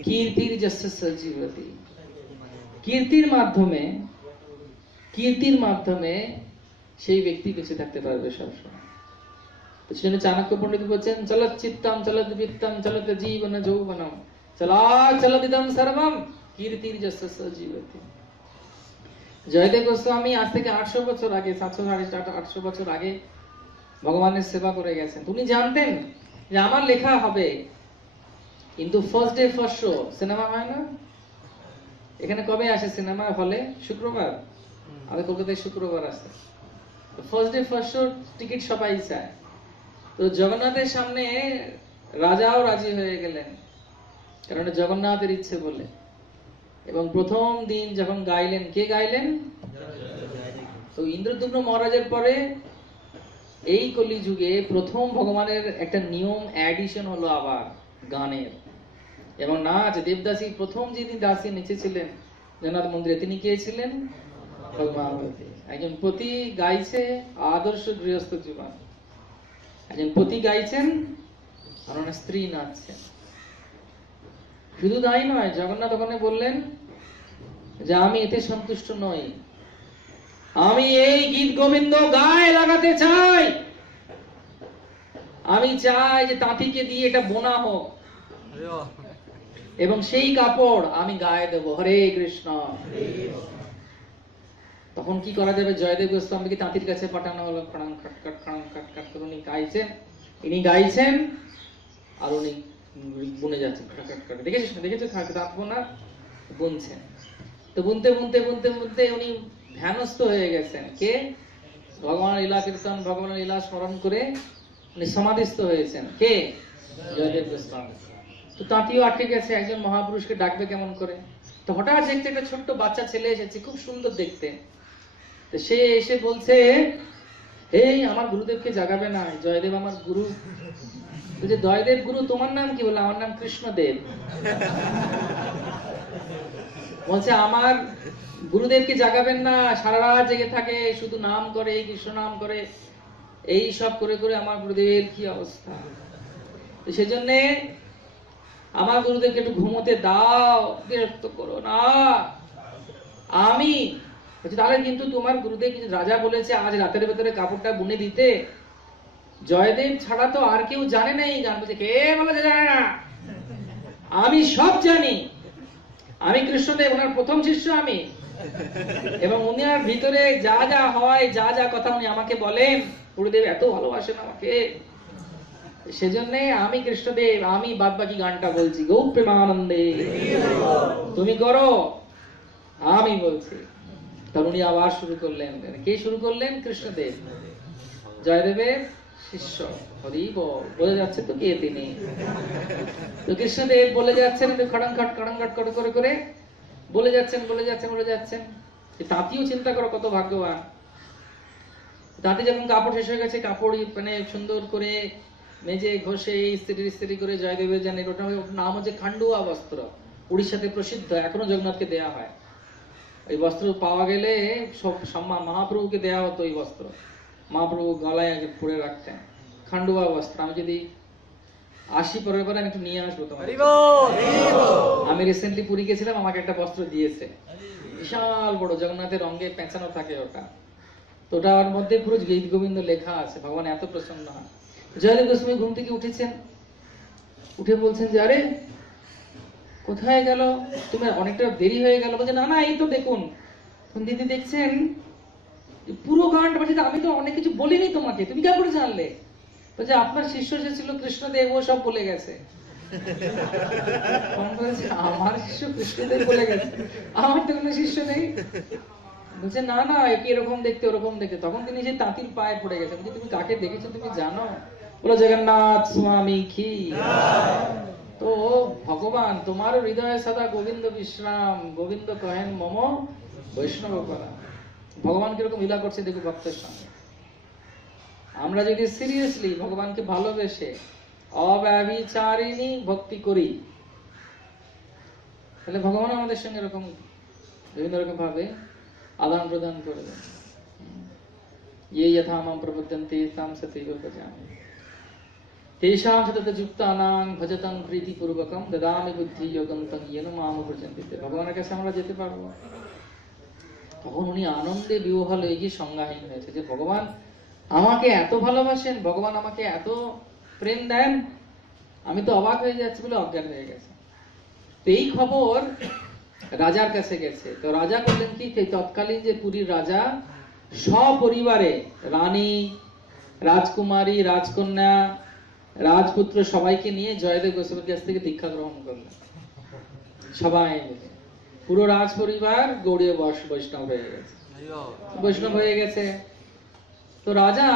কীর্তির যস্য সজীবতি। কীর্তির মাধ্যমে সেই ব্যক্তি বেঁচে থাকতে পারবে সবসময়। সেজন্য চাণক্য পণ্ডিত বলছেন, চলত চিত্তম চলত বিত্তম চলত জীবন যৌবনম চলাৎ চলাৎ ইদম সর্বম কীর্তির যস্য সজীবতি। জয়দেব গোস্বামী আজ থেকে 800 বছর আগে, 700-800 বছর আগে ভগবানের সেবা করে গেছেন। উনি জানতেন যে আমার লেখা হবে, কিন্তু first day first show cinema হয় না? এখানে কবে আসে সিনেমা হলে? শুক্রবার। আমাদের কলকাতায় শুক্রবার আসে। First day first show ticket সবাই চায়। তো জগন্নাথের সামনে রাজাও রাজি হয়ে গেলেন, কারণ জগন্নাথের ইচ্ছে বলে। এবং প্রথম দিন যখন গাইলেন, কে গাইলেন? তো ইন্দ্রদ্যুম্ন মহারাজের পরে এই কলিযুগে প্রথম ভগবানের একটা নিয়ম অ্যাডিশন হলো আবার গানের। এবং নাচ। দেবদাসী প্রথম যিনি দাসী নেচেছিলেন জগন্নাথ মন্দিরে তিনি কে ছিলেন? পদ্মাবতী। একজন পতি গাইছে আদর্শ গৃহস্থ জীবন, একজন পতি গাইছেন আর ওনার স্ত্রী নাচছেন। শুধু তাই নয়, জগন্নাথ ওখানে বললেন যে আমি এতে সন্তুষ্ট নই, আমি এই গীত গোবিন্দ গায়ে লাগাতে চাই। আমি চাই যে তাঁতিকে দিয়ে এটা বোনা হোক এবং সেই কাপড় আমি গায়ে দেবো। হরে কৃষ্ণ। তখন কি করা যাবে? জয়দেব গোস্বামীকে তাঁতির কাছে পাঠানো হলো। খড়াং খটখট খড়াং খটখট করে উনি গাইছেন, ইনি গাইছেন আর উনি বুনে যাচ্ছেন। খটখট দেখেছো তাঁত বোনা বুনছেন। তো বুনতে বুনতে বুনতে বুনতে উনি ধ্যানস্থ হয়ে গেছেন। কে? ভগবানের লীলা কীর্তন, ভগবানের লীলা স্মরণ করে উনি সমাধিস্থ হয়েছেন। কে? জয়দেব গোস্বামী। তো তাঁতিও আটকে গেছে, একজন মহাপুরুষকে ডাকবে কেমন করে? তো হঠাৎ দেখতে একটা ছোট্ট বাচ্চা ছেলে এসেছে, খুব সুন্দর দেখতে। তো সে এসে বলছে, এই আমার গুরুদেবকে জাগাবে না, জয়দেব আমার গুরু। বলছে, জয়দেব গুরু, তোমার নাম কি? বলে, আমার নাম কৃষ্ণদেব। বলছে, আমার গুরুদেবকে জাগাবেন না, সারা রাত জেগে থাকে, শুধু নাম করে, কৃষ্ণ নাম করে, এই সব করে করে আমার গুরুদেবের কি অবস্থা। সেজন্য আমার গুরুদেবকে একটু ঘুমোতে দাও, বিরক্ত করো না। আমি তাহলে কিন্তু তোমার গুরুদেব কিছু রাজা বলেছে আজ রাতের ভেতরে কাপড়টা বুনে দিতে। জয়দেব ছাড়া তো আর কেউ জানে না এই গান। বলছে, কে বলে জানে না? আমি সব জানি। আমি কৃষ্ণদেব, ওনার প্রথম শিষ্য আমি, এবং উনার ভিতরে যা যা হয়, যা যা কথা উনি আমাকে বলেন, গুরুদেব এত ভালোবাসেন আমাকে, সেজন্য আমি কৃষ্ণদেব, আমি বাদ বাকি গানটা বলছি। গৌর প্রেমানন্দে, তুমি করো, আমি বলছি। তখন উনি আবার শুরু করলেন। কে শুরু করলেন? কৃষ্ণদেব, জয়দেবের শিষ্য। হরি বল। বোঝা যাচ্ছে তো কে তিনি? তো কৃষ্ণদেব বলে যাচ্ছেন, খড়াংখট খড়াংখট করে করে করে বলে যাচ্ছেন, বলে যাচ্ছেন, বলে যাচ্ছেন। তাঁতিও চিন্তা করো কত ভাগ্যবান। তাঁতি যখন কাপড় শেষ হয়ে গেছে, কাপড় মানে সুন্দর করে মেজে ঘষে ইস্ত্রি করে জয়দেবের জানে, ওটার নাম হচ্ছে খান্ডুয়া বস্ত্র, উড়িষ্যাতে প্রসিদ্ধ, এখনো জগন্নাথকে দেয়া হয়। এই বস্ত্র পাওয়া গেলে সব সম্মান মহাপ্রভুকে দেয়া হতো। এই বস্ত্র মহাপ্রভু গলায় আগে পরে রাখতেন, খান্ডুয়া বস্ত্র। আমি যদি আসি পরের বার আমি একটু নিয়ে আসবো তোমার। আমি রিসেন্টলি পুরী গেছিলাম, আমাকে একটা বস্ত্র দিয়েছে, বিশাল বড়, জগন্নাথের রঙে পেঁচানো থাকে ওটা। তো ওটার মধ্যে পুরো গীত গোবিন্দ লেখা আছে। ভগবান এত প্রসন্ন হয়। জয়দেব গোস্বামী ঘুম থেকে উঠেছেন, উঠে বলছেন যে, আরে কোথায় গেল তুমি? অনেকটা দেরি হয়ে গেল। বলছে, না না, এই তো দেখুন। দিদি দেখছেন পুরো গানটা বলছে, আমি তো অনেক কিছু বলিনি তোমাকে, তুমি কি করে জানলে? বলছে, আপনার শিষ্য যে ছিল কৃষ্ণদেব, ও সব বলে গেছে। আমার শিষ্য কৃষ্ণদেব বলে গেছে? আমার তো কোনো শিষ্য নেই। বলছে, না না, একে এরকম দেখতে ওরকম দেখতে। তখন তিনি সেই তাঁতির পায়ে পড়ে গেছে। বলছে, তুমি কাকে দেখেছো তুমি জানো? বলো, জগন্নাথ স্বামী কি। তো ভগবান, তোমার হৃদয়ে সদা গোবিন্দ বিশ্রাম, গোবিন্দ কহেন মম বৈষ্ণব করা। ভগবান কিরকম লীলা করছে দেখো ভক্তের সঙ্গে। আমরা যদি সিরিয়াসলি ভগবানকে ভালোবেসে অব্যভিচারিণী ভক্তি করি, তাহলে ভগবান আমাদের সঙ্গে এরকম বিভিন্ন রকম ভাবে আদান প্রদান করবে। ये यथा मां प्रपद्यन्ते तां सतैव भजामि तेषां सतत যুক্তানাং ভজতং প্রীতিপূর্বকম দদামি বুদ্ধি যোগং তং येन मां प्रपद्यन्ते। ভগবানের কাছে আমরা যেতে পারবো। তখন উনি আনন্দে বিহ্বল হয়ে গিয়ে সংজ্ঞাহীন হয়েছে যে ভগবান আমাকে এত ভালোবাসেন, ভগবান আমাকে এত প্রেম দেন, আমি তো অবাক হয়ে যাচ্ছি বলে অজ্ঞান হয়ে গেছে। তো এই খবর রাজার কাছে গেছে। তো রাজা করলেন কি, তৎকালীন যে পুরীর রাজা সপরিবারে রানী, রাজকুমারী, রাজকন্যা, রাজপুত্র সবাইকে নিয়ে জয়দেব গোস্বামীর কাছ থেকে দীক্ষা গ্রহণ করলেন। সবাই মিলে পুরো রাজ পরিবার গৌড়ীয় বৈষ্ণব হয়ে গেছে, বৈষ্ণব হয়ে গেছে। তো রাজা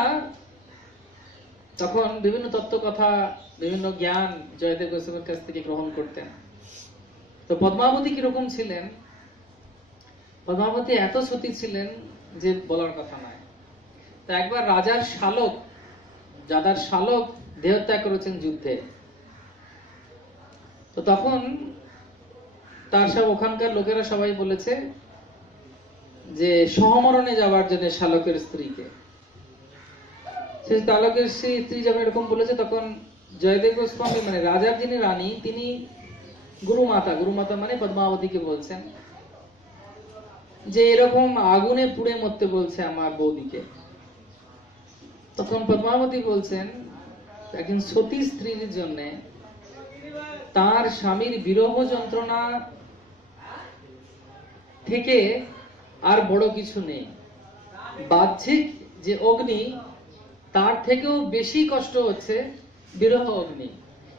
তখন বিভিন্ন তত্ত্ব কথা, বিভিন্ন জ্ঞান জয়দেব গোস্বামীর কাছ থেকে গ্রহণ করতেন। তো পদ্মাবতী কিরকম ছিলেন? পদ্মাবতী এত সতী ছিলেন যে বলার কথা নয়। তো একবার রাজার শালক, যাদার শালক দেহত্যাগ করেছেন যুদ্ধে। তো তখন তার সব ওখানকার লোকেরা সবাই বলেছে যে সহমরণে যাওয়ার জন্য শালকের স্ত্রীকে। সে শালকের স্ত্রী যখন এরকম বলেছে, তখন জয়দেব গোস্বামী মানে রাজার যিনি রানী, তিনি গুরুমাতা মানে পদ্মাবতীকে বলছেন যে এরকম আগুনে পুড়ে মরতে বলছে আমার বৌদিকে। তখন পদ্মাবতী বলছেন একজন সতী স্ত্রীর জন্য তার স্বামীর বিরহ যন্ত্রণা থেকে আর বড় কিছু নেই। বাহ্যিক যে অগ্নি, তার থেকেও বেশি কষ্ট হচ্ছে বিরহ অগ্নি।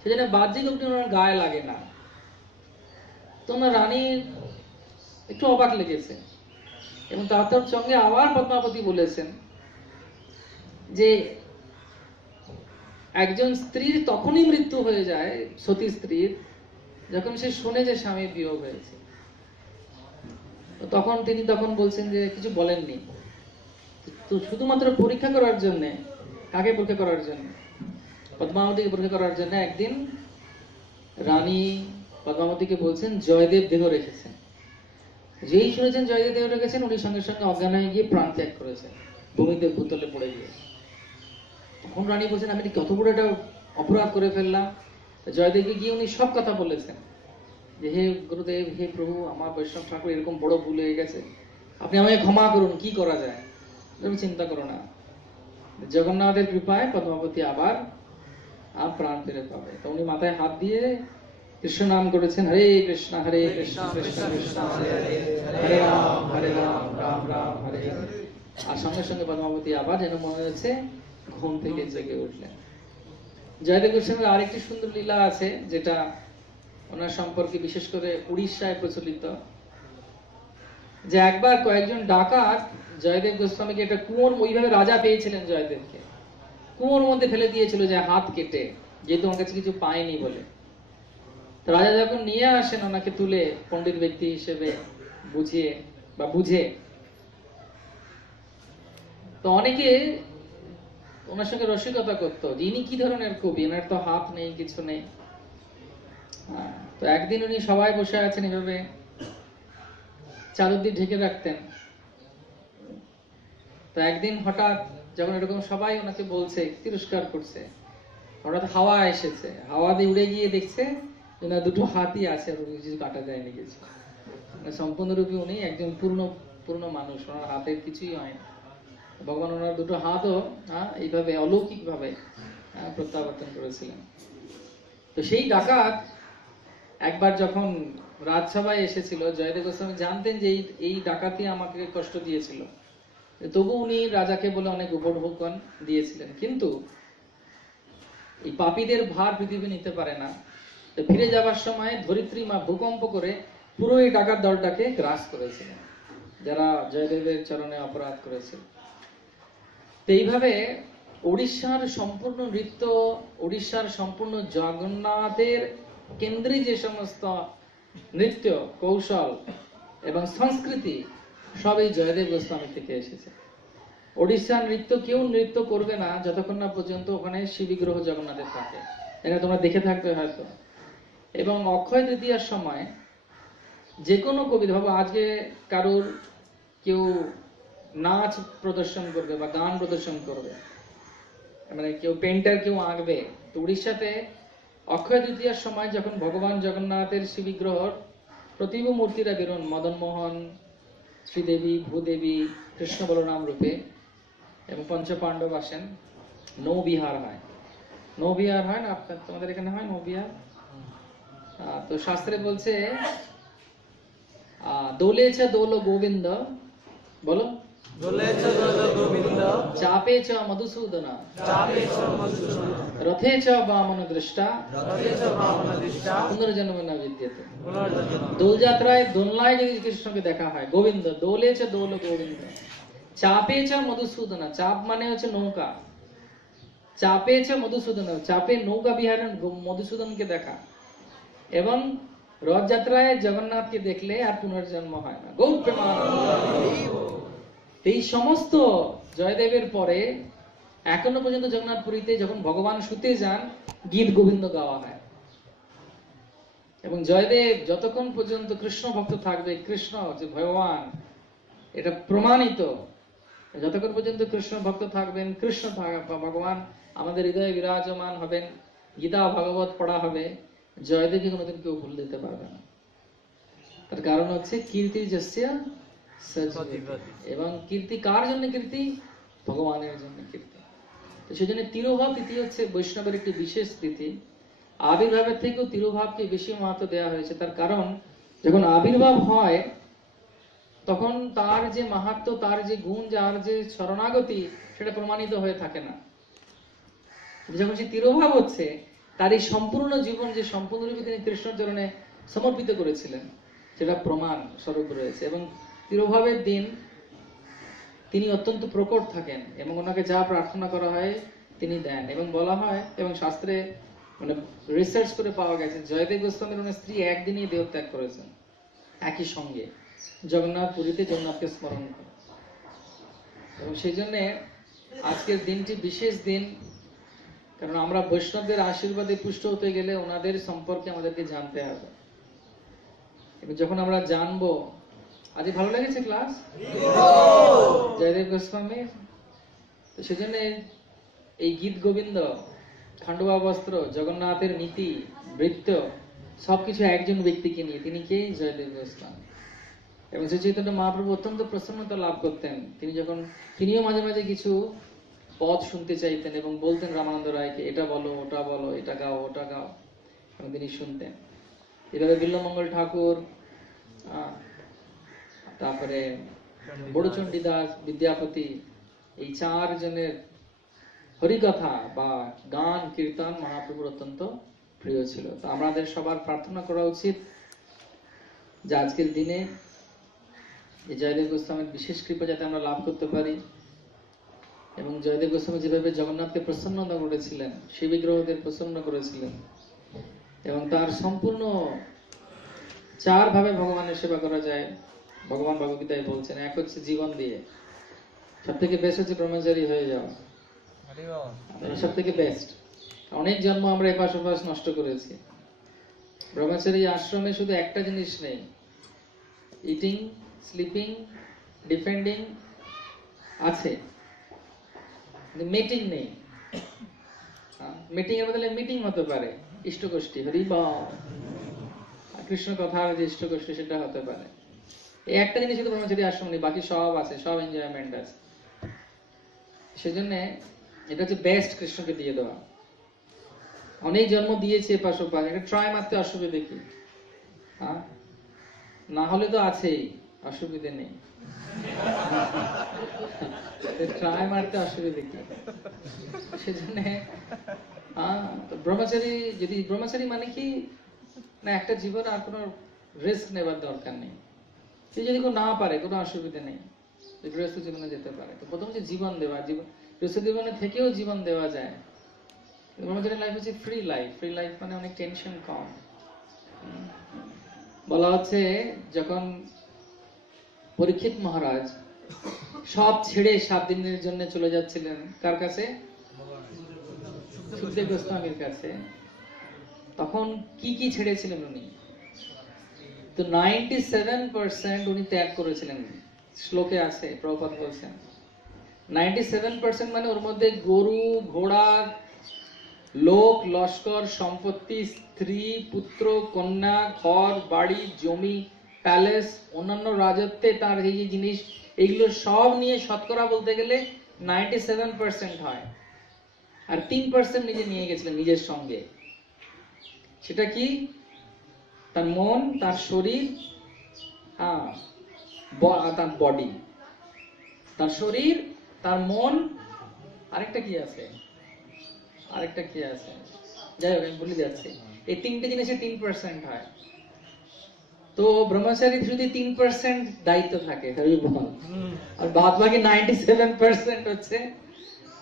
সেজন্য বাহ্যিক অগ্নি ওনার গায়ে লাগে না। তোমার রানীর একটু অবাক লেগেছে, এবং তার সঙ্গে আবার পদ্মাবতী বলেছেন যে একজন স্ত্রীর তখনই মৃত্যু হয়ে যায়, সতী স্ত্রীর, যখন সে শোনে যে স্বামী বিয়োগ হয়েছে। তখন তিনি বলছেন যে কিছু বলেননি, তো শুধুমাত্র পরীক্ষা করার জন্য। কাকে পরীক্ষা করার জন্য? পদ্মাবতীকে পরীক্ষা করার জন্য একদিন রানী পদ্মাবতীকে বলছেন জয়দেব দেহ রেখেছেন। যেই শুনেছেন জয়দেব দেহ রেখেছেন, উনি সঙ্গে সঙ্গে অজ্ঞান হয়ে গিয়ে প্রাণ ত্যাগ করেছেন, ভূমিতে ভূতলে পড়ে গিয়ে। তখন রানী বলছেন আমি কত বড় একটা অপরাধ করে ফেললাম। জয়দেবকে গিয়ে উনি সব কথা বলেছেন যে হে গুরুদেব, হে প্রভু, আমার বৈষ্ণব ঠাকুর এরকম বড় ভুল হয়ে গেছে, আপনি আমাকে ক্ষমা করুন, কি করা যায়। তুমি চিন্তা করো না, জগন্নাথের কৃপায় পদ্মাবতী আবার প্রাণ ফিরে পাবে। তো উনি মাথায় হাত দিয়ে কৃষ্ণ নাম করেছেন, হরে কৃষ্ণ কৃষ্ণ কৃষ্ণ হরে হরে, হরে রাম রাম রাম হরে হরে। আর সঙ্গে সঙ্গে পদ্মাবতী আবার যেন মনে হচ্ছে ঘুম থেকে জেগে উঠলেন। জয়দেব গোস্বামীর আরেকটি সুন্দর লীলা আছে, যেটা ওনার সম্পর্কে বিশেষ করে উড়িষ্যায় প্রচলিত। যে একবার কয়েকজন ডাকাত জয়দেব গোস্বামীকে একটা কুয়োর, ওইভাবে রাজা পেয়েছিলেন জয়দেবকে, কুয়োর মধ্যে ফেলে দিয়েছিল যে হাত কেটে, যেহেতু আমার কাছে কিছু পায়নি বলে। তো রাজা যখন নিয়ে আসেন ওনাকে তুলে পণ্ডিত ব্যক্তি হিসেবে বুঝে, তো অনেকে ওনার সঙ্গে রসিকতা করতো যে ইনি কি ধরনের কবি, এনার তো হাত নেই, কিছু নেই। তো একদিন উনি সবাই বসে আছেন এভাবে, চাদর দিয়ে ঢেকে রাখতেন। তো একদিন হঠাৎ যখন এরকম সবাই ওনাকে বলছে, তিরস্কার করছে, হঠাৎ হাওয়া এসেছে, হাওয়া দিয়ে উড়ে গিয়ে দেখছে ওনার দুটো হাতই আছে, আর কিছু কাটা যায়নি কিছু। সম্পূর্ণরূপে উনি একজন পূর্ণ মানুষ, ওনার হাতের কিছুই হয় না। ভগবান ওনার দুটো হাতও এইভাবে অলৌকিক ভাবে প্রত্যাবর্তন করেছিলেন। তো সেই ডাকাত একবার যখন রাজসভায় এসেছিল, জয়দেব গোস্বামী জানতেন যে এই ডাকাতি আমাকে কষ্ট দিয়েছিল, তবু উনি রাজাকে বলে অনেক উপঢৌকন দিয়েছিলেন। কিন্তু এই পাপীদের ভার পৃথিবী নিতে পারে না। তো ফিরে যাবার সময় ধরিত্রী মা ভূকম্প করে পুরো এই ডাকাত দলটাকে গ্রাস করেছিলেন, যারা জয়দেবের চরণে অপরাধ করেছে। তো এইভাবে উড়িষ্যার সম্পূর্ণ নৃত্য, উড়িষ্যার সম্পূর্ণ জগন্নাথের কেন্দ্রে যে সমস্ত নৃত্য কৌশল এবং সংস্কৃতি, সবই জয়দেব গোস্বামী থেকে এসেছে। ওড়িশার নৃত্য কেউ নৃত্য করবে না যতক্ষণ না পর্যন্ত ওখানে শিববিগ্রহ জগন্নাথের থাকে। এখানে তোমরা দেখে থাকবে হয়তো। এবং অক্ষয় তৃতীয়ার সময় যে কোনো কবিতা, ভাবো আজকে কারোর কেউ নাচ প্রদর্শন করবে বা গান প্রদর্শন করবে, মানে কেউ পেন্টার কেউ আঁকবে। তো উড়িষ্যাতে অক্ষয় তৃতীয়ার সময় যখন ভগবান জগন্নাথের শিববিগ্রহর প্রতিভ মূর্তিরা বেরোন, মদন মোহন, শ্রীদেবী, ভূদেবী, কৃষ্ণ বলরাম রূপে, এবং পঞ্চপাণ্ডব আসেন, নৌবিহার হয়। নৌবিহার হয় না তোমাদের এখানে? হয় নৌবিহার। তো শাস্ত্রে বলছে দোলেচ দোল গোবিন্দ, বলো চাপে চ মধুসূদন, রথে চ বামন দৃষ্টা, পুনর্জন্ম না বিদ্যতে। দোলযাত্রায় দোলনায় যদি কৃষ্ণকে দেখা হয়, গোবিন্দ, দোলে চ দোল গোবিন্দ, চাপে চ মধুসূদন, চাপ মানে হচ্ছে নৌকা, চাপে চ মধুসূদন, চাপে নৌকা বিহারে মধুসূদনকে দেখা। এবং রথযাত্রায় জগন্নাথকে দেখলে আর পুনর্জন্ম হয় না। গৌর প্রেমানন্দ। এই সমস্ত জয়দেবের পরে এখনো পর্যন্ত জগন্নাথ পুরীতে যখন ভগবান শুতে যান, গীত গোবিন্দ গাওয়া হয়। এবং জয়দেব যতক্ষণ পর্যন্ত কৃষ্ণ ভক্ত থাকবে, কৃষ্ণ যে ভগবান এটা প্রমাণিত, যতক্ষণ পর্যন্ত কৃষ্ণ ভক্ত থাকবেন, কৃষ্ণ ভগবান আমাদের হৃদয়ে বিরাজমান হবেন, গীতা ভাগবত পড়া হবে, জয়দেবকে কোনোদিন কেউ ভুল দিতে পারবে না। তার কারণ হচ্ছে কীর্তি যস্য সজীবতি। এবং কীর্তি কার জন্য? কীর্তি ভগবানের জন্য কীর্তি। তো সেই জন্য তিরোভাব তিথি হচ্ছে বৈষ্ণবের একটি বিশেষ তিথি। আবির্ভাবের থেকেও তিরোভাবকে বেশি মাহাত্ম্য দেওয়া হয়েছে। তার কারণ যখন আবির্ভাব হয় তখন তার যে মাহাত্ম্য, তার যে গুণ, যার যে শরণাগতি, সেটা প্রমাণিত হয়ে থাকে না। যখন সে তিরোভাব হচ্ছে, তার এই সম্পূর্ণ জীবন যে সম্পূর্ণরূপে তিনি কৃষ্ণের চরণে সমর্পিত করেছিলেন, সেটা প্রমাণ স্বরূপ রয়েছে। এবং তিরোভাবের দিন তিনি অত্যন্ত প্রকট থাকেন এবং ওনাকে যা প্রার্থনা করা হয় তিনি দেন। এবং বলা হয়, এবং শাস্ত্রে মানে রিসার্চ করে পাওয়া গেছে, জয়দেব গোস্বামীর ওনার স্ত্রী একদিনই দেহত্যাগ করেছেন, একই সঙ্গে জগন্নাথ পুরীতে জগন্নাথকে স্মরণ করে। এবং সেই জন্য আজকের দিনটি বিশেষ দিন, কারণ আমরা বৈষ্ণবদের আশীর্বাদে পুষ্ট হতে গেলে ওনাদের সম্পর্কে আমাদেরকে জানতে হবে। এবং যখন আমরা জানবো, আজ ভালো লেগেছে ক্লাস জয়দেব গোস্বামীর, তো সেজন্য এই গীত গোবিন্দ, খান্ডবা বস্ত্র, জগন্নাথের নীতি, বৃত্ত, সবকিছু একজন ব্যক্তিকে নিয়ে। তিনি কে? জয়দেব গোস্বামী। এবং শ্রী চৈতন্য মহাপ্রভু অত্যন্ত প্রসন্নতা লাভ করতেন তিনিও মাঝে মাঝে কিছু পদ শুনতে চাইতেন এবং বলতেন রামানন্দ রায়কে, এটা বলো, ওটা বলো, এটা গাও, ওটা গাও, এবং তিনি শুনতেন। এভাবে বিল্লমঙ্গল ঠাকুর, তারপরে বড়চণ্ডী দাস, বিদ্যাপতি, এই চারজনের হরিকথা বা গান কীর্তন মহাপ্রভুর অত্যন্ত প্রিয় ছিল। তো আমাদের সবার প্রার্থনা করা উচিত যে আজকের দিনে জয়দেব গোস্বামীর বিশেষ কৃপা যাতে আমরা লাভ করতে পারি। এবং জয়দেব গোস্বামী যেভাবে জগন্নাথকে প্রসন্ন করেছিলেন, শিব বিগ্রহদের প্রসন্ন করেছিলেন, এবং তার সম্পূর্ণ 4 ভাবে ভগবানের সেবা করা যায়। ভগবান ভগবদ্গীতায় বলছেন, এক হচ্ছে জীবন দিয়ে, সব থেকে বেস্ট হচ্ছে ব্রহ্মচারী হয়ে যাওয়া, সব থেকে বেস্ট। অনেক জন্ম আমরা এপাশ ওপাশ নষ্ট করেছি। ব্রহ্মচারী আশ্রমে শুধু একটা জিনিস নেই, ইটিং, স্লিপিং, ডিফেন্ডিং আছে, মিটিং নেই। মিটিং এর বদলে মিটিং হতে পারে, ইষ্টগোষ্ঠী, হরিবল, কৃষ্ণ কথার যে ইষ্টগোষ্ঠী, সেটা হতে পারে। এই একটা জিনিস শুধু ব্রহ্মচারী আশ্রম নেই, বাকি সব আছে, সব এনজয়মেন্ট আছে। সেজন্য এটা হচ্ছে বেস্ট, কৃষ্ণকে দিয়ে দেওয়া। অনেক জন্ম দিয়েছে এপাশ ওপাশ, এটা ট্রাই মারতে অসুবিধে কি? না হলে তো আছেই, অসুবিধে নেই, ট্রাই মারতে অসুবিধে কি? সেজন্য ব্রহ্মচারী, যদি ব্রহ্মচারী মানে কি না, একটা জীবন আর কোনো রিস্ক নেবার দরকার নেই। সে যদি কেউ না পারে, কোনো অসুবিধা নেই, গৃহস্থ জীবনে যেতে পারে। তো প্রথম হচ্ছে জীবন দেওয়া, গৃহস্থ জীবনে থেকেও জীবন দেওয়া যায়। ব্রহ্মচারী লাইফ হচ্ছে ফ্রি লাইফ। ফ্রি লাইফ মানে অনেক টেনশন কম। বলা হচ্ছে যখন পরীক্ষিত মহারাজ সব ছেড়ে 7 দিনের জন্য চলে যাচ্ছিলেন, কার কাছে? সুখদেব গোস্বামীর কাছে। তখন কি কি ছেড়েছিলেন উনি? তো 97% উনি ত্যাগ করেছিলেন। শ্লোকে আছে, প্রভুপাদ বলছেন 97% মানে ওর মধ্যে গরু, ঘোড়া, লোক, লস্কর, সম্পত্তি, স্ত্রী, পুত্র, কন্যা, ঘর, বাড়ি, জমি, প্যালেস, অন্যান্য রাজত্বে তার এই যে জিনিস, এগুলো সব নিয়ে শতকরা বলতে গেলে 97% হয়। আর 3% নিজে নিয়ে গেছিলেন নিজের সঙ্গে। সেটা কি? তার মন, তার শরীর, তার বডি, তার শরীর, তার মন, আরেকটা কি আছে? যাই হোক, আমি ভুলে যাচ্ছি। এই 3টে জিনিসে 3% হয়। তো ব্রহ্মচারী যদি 3% দায়িত্ব থাকে, আর বাদ বাকি 97% হচ্ছে,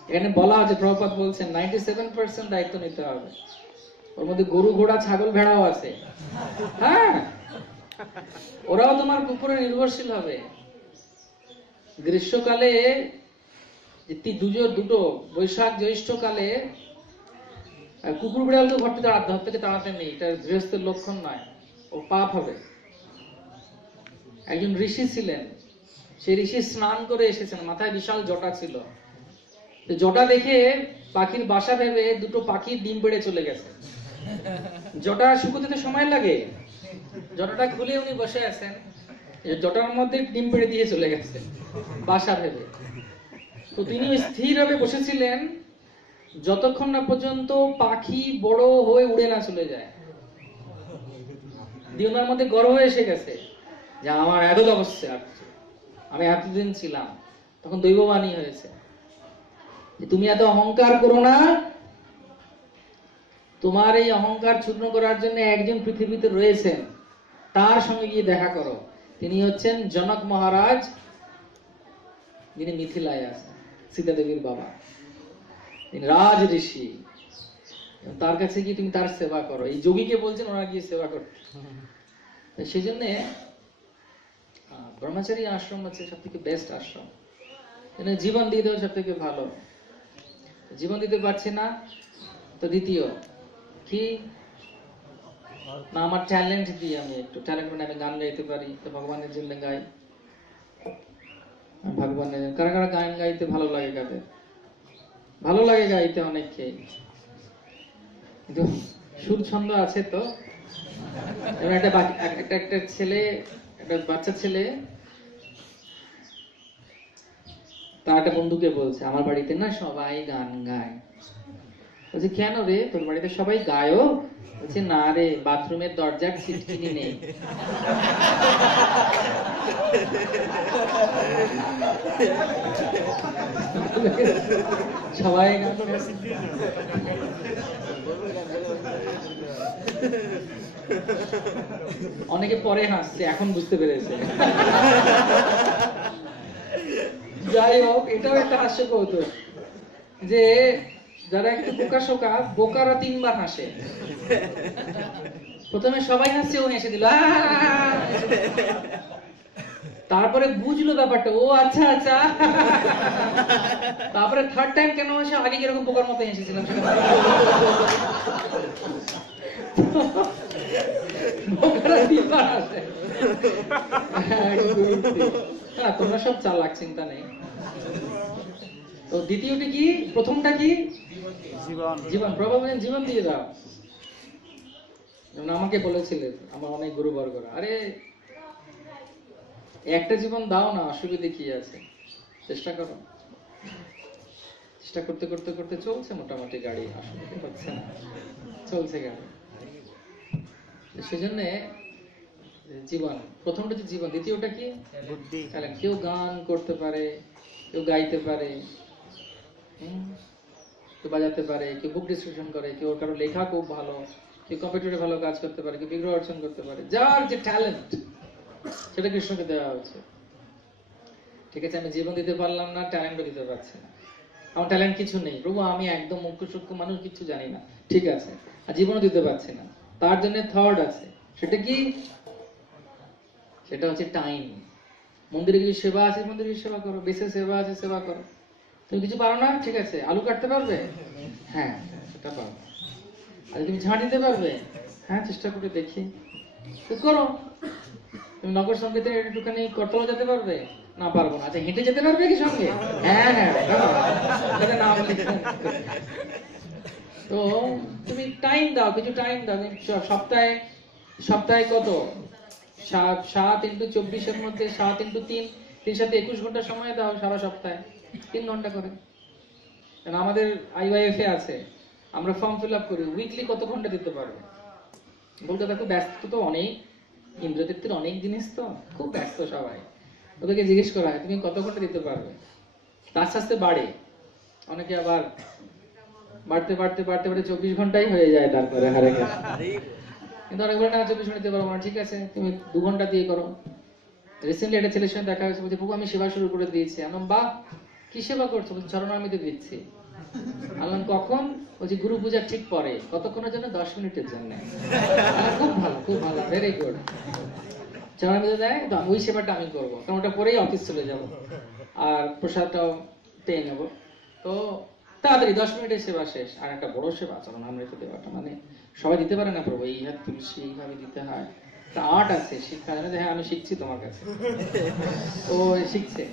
এখানে বলা হচ্ছে, প্রভুপাদ বলছেন 97% দায়িত্ব নিতে হবে। ওর মধ্যে গরু, ঘোড়া, ছাগল, ভেড়াও আছে। হ্যাঁ, ওরাও তোমার উপরে নির্ভরশীল হবে। গ্রীষ্মকালে দুটো বৈশাখ জ্যৈষ্ঠ কালে কুকুর বিড়াল তো ঘর থেকে তাড়াতে নেই, এটা গৃহস্থের লক্ষণ নয়। ও পাপ হবে। একজন ঋষি ছিলেন, সেই ঋষি স্নান করে এসেছেন, মাথায় বিশাল জটা ছিল। জটা দেখে পাখির বাসা ভেবে দুটো পাখির ডিম পেড়ে চলে গেছে। জটা শুকোতে তো সময় লাগে, জটাটা খুলে উনি বসে আছেন, জটার মধ্যে ডিম পেড়ে দিয়ে চলে গেছে বাসা ভেবে। তো তিনি স্থিরভাবে বসেছিলেন যতক্ষণ না পর্যন্ত পাখি বড় হয়ে উড়ে না চলে যায়। দিয়ে ওনার মধ্যে গর্ব এসে গেছে যে আমার এত অবস্থা, আমি এতদিন ছিলাম। তখন দৈববাণী হয়েছে যে তুমি এত অহংকার করো না, তোমার এই অহংকার চূর্ণ করার জন্য একজন পৃথিবীতে রয়েছেন, তার সঙ্গে গিয়ে দেখা করো। তিনি হচ্ছেন জনক মহারাজ, যিনি মিথিলায় আছেন, সীতা দেবীর বাবা, তিনি রাজ ঋষি। তার কাছে গিয়ে তুমি তার সেবা করো। এই যোগীকে বলছেন ওরা গিয়ে সেবা করতে। সেই জন্য ব্রহ্মচারী আশ্রম হচ্ছে সব থেকে বেস্ট আশ্রম। জীবন দিয়ে দেওয়া সব থেকে ভালো। জীবন দিতে পারছি না তো দ্বিতীয় কি না, আমার ট্যালেন্ট দিয়ে আমি একটু ট্যালেন্ট মানে আমি গান গাইতে পারি, তো ভগবানের জন্য গাই। ভগবানের কারা কারা গান গাইতে ভালো লাগে, কাদের ভালো লাগে গাইতে? অনেককে, কিন্তু সুর ছন্দ আছে তো। একটা ছেলে, একটা বাচ্চা ছেলে তার একটা বন্ধুকে বলছে আমার বাড়িতে না সবাই গান গায়। বলছে কেন রে, তোর বাড়িতে সবাই গায়ও? বলছে না রে, বাথরুমের দরজার ছিটকিনি নেই। সবাই গান গায়। অনেকে পরে হাসছে, এখন বুঝতে পেরেছে। যাই হোক, এটাও একটা হাস্য কৌতুক যে যারা একটু বোকা শোকা, বোকারা 3 বার হাসে। প্রথমে সবাই হাসছে, ও হেসে দিল, তারপরে বুঝলো ব্যাপারটা, ও আচ্ছা আচ্ছা। তারপরে থার্ড টাইম কেন হাসে, আগে যেরকম বোকার মতো হেসেছিলাম। তোমরা সব চালাক, চিন্তা নেই। তো দ্বিতীয়টি কি, প্রথমটা কি? জীবন। প্রভু বলেন জীবন দিয়ে দাও। যেমন আমাকে বলেছিলেন আমার অনেক গুরুবর্গরা, আরে একটা জীবন দাও না, অসুবিধে কি আছে, চেষ্টা করো। চেষ্টা করতে করতে করতে চলছে মোটামুটি গাড়ি, অসুবিধে হচ্ছে না, চলছে গাড়ি। সেজন্য জীবন, প্রথমটা হচ্ছে জীবন, দ্বিতীয়টা কি? বুদ্ধি। কেউ গান করতে পারে, কেউ গাইতে পারে, কেউ বাজাতে পারে, কেউ বুক ডিসক্রিপশন করে, কেউ কারো লেখা খুব ভালো, কেউ কম্পিউটারে ভালো কাজ করতে পারে, কেউ বিগ্রহ অর্জন করতে পারে। যার যে ট্যালেন্ট সেটা কৃষ্ণকে দেওয়া হচ্ছে। ঠিক আছে, আমি জীবন দিতে পারলাম না, ট্যালেন্টও দিতে পারছি না, আমার ট্যালেন্ট কিছু নেই প্রভু, আমি একদম মুখ্য সূক্ষ্ম মানুষ, কিছু জানি না, ঠিক আছে, আর জীবনও দিতে পারছি না। তার জন্য থার্ড আছে, সেটা কি? সেটা হচ্ছে টাইম। মন্দিরে কিছু সেবা আছে, মন্দিরে সেবা করো, বেশি সেবা আছে, সেবা করো। তুমি কিছু পারো না, ঠিক আছে, আলু কাটতে পারবে? হ্যাঁ, সেটা পারো। আর তুমি ঝাড় দিতে পারবে? হ্যাঁ, চেষ্টা করে দেখি, করো। তুমি নগর সংগীতে একটুখানি করতলা যেতে পারবে? না, পারবো না। আচ্ছা, হেঁটে যেতে পারবে কি সঙ্গে? হ্যাঁ হ্যাঁ, তো তুমি টাইম দাও, কিছু টাইম দাও। সপ্তাহে কত 7 × 24 মধ্যে 7 × 3, 3 × 7 21 ঘন্টা সময় দাও সারা সপ্তাহে, 3 ঘন্টা করে। আমাদের IYF এ আছে, আমরা ফর্ম ফিল আপ করি, উইকলি কত ঘন্টা দিতে পারবে? বলতে দেখো ব্যস্ত তো অনেক, ইন্দ্রতীর্থের অনেক জিনিস, তো খুব ব্যস্ত সবাই। ওদেরকে জিজ্ঞেস করা হয় তুমি কত ঘন্টা দিতে পারবে, আস্তে আস্তে বাড়ে। অনেকে আবার বাড়তে বাড়তে বাড়তে বাড়তে 24 ঘন্টাই হয়ে যায়, তারপরে হারে গেছে। কিন্তু অনেক বলে না 24 ঘন্টা দিতে পারবো না, ঠিক আছে তুমি 2 ঘন্টা দিয়ে করো। রিসেন্টলি একটা ছেলের সঙ্গে দেখা হয়েছে, বলছে প্রভু আমি সেবা শুরু করে দিয়েছি। আমি বাহ, কি সেবা করছো? বলছে চরণামৃত দিচ্ছি। আল্লাহ কখন? বলছি গুরু পূজার ঠিক পরে। কতক্ষণের জন্য? 10 মিনিটের জন্য। খুব ভালো, খুব ভালো, ভেরি গুড। চরণামৃত দেয় তো ওই সেবাটা আমি করবো, কারণ ওটা পরেই অফিস চলে যাব, আর প্রসাদটাও পেয়ে নেবো। তো তাড়াতাড়ি 10 মিনিটের সেবা শেষ। আর একটা বড় সেবা চরণামৃত দেওয়াটা, মানে সবাই দিতে পারে না প্রভু, এই হাত তুলসী এইভাবে দিতে হয়, আর্ট আছে শিক্ষা, হ্যাঁ আমি শিখছি তোমার কাছে, তো শিখছে।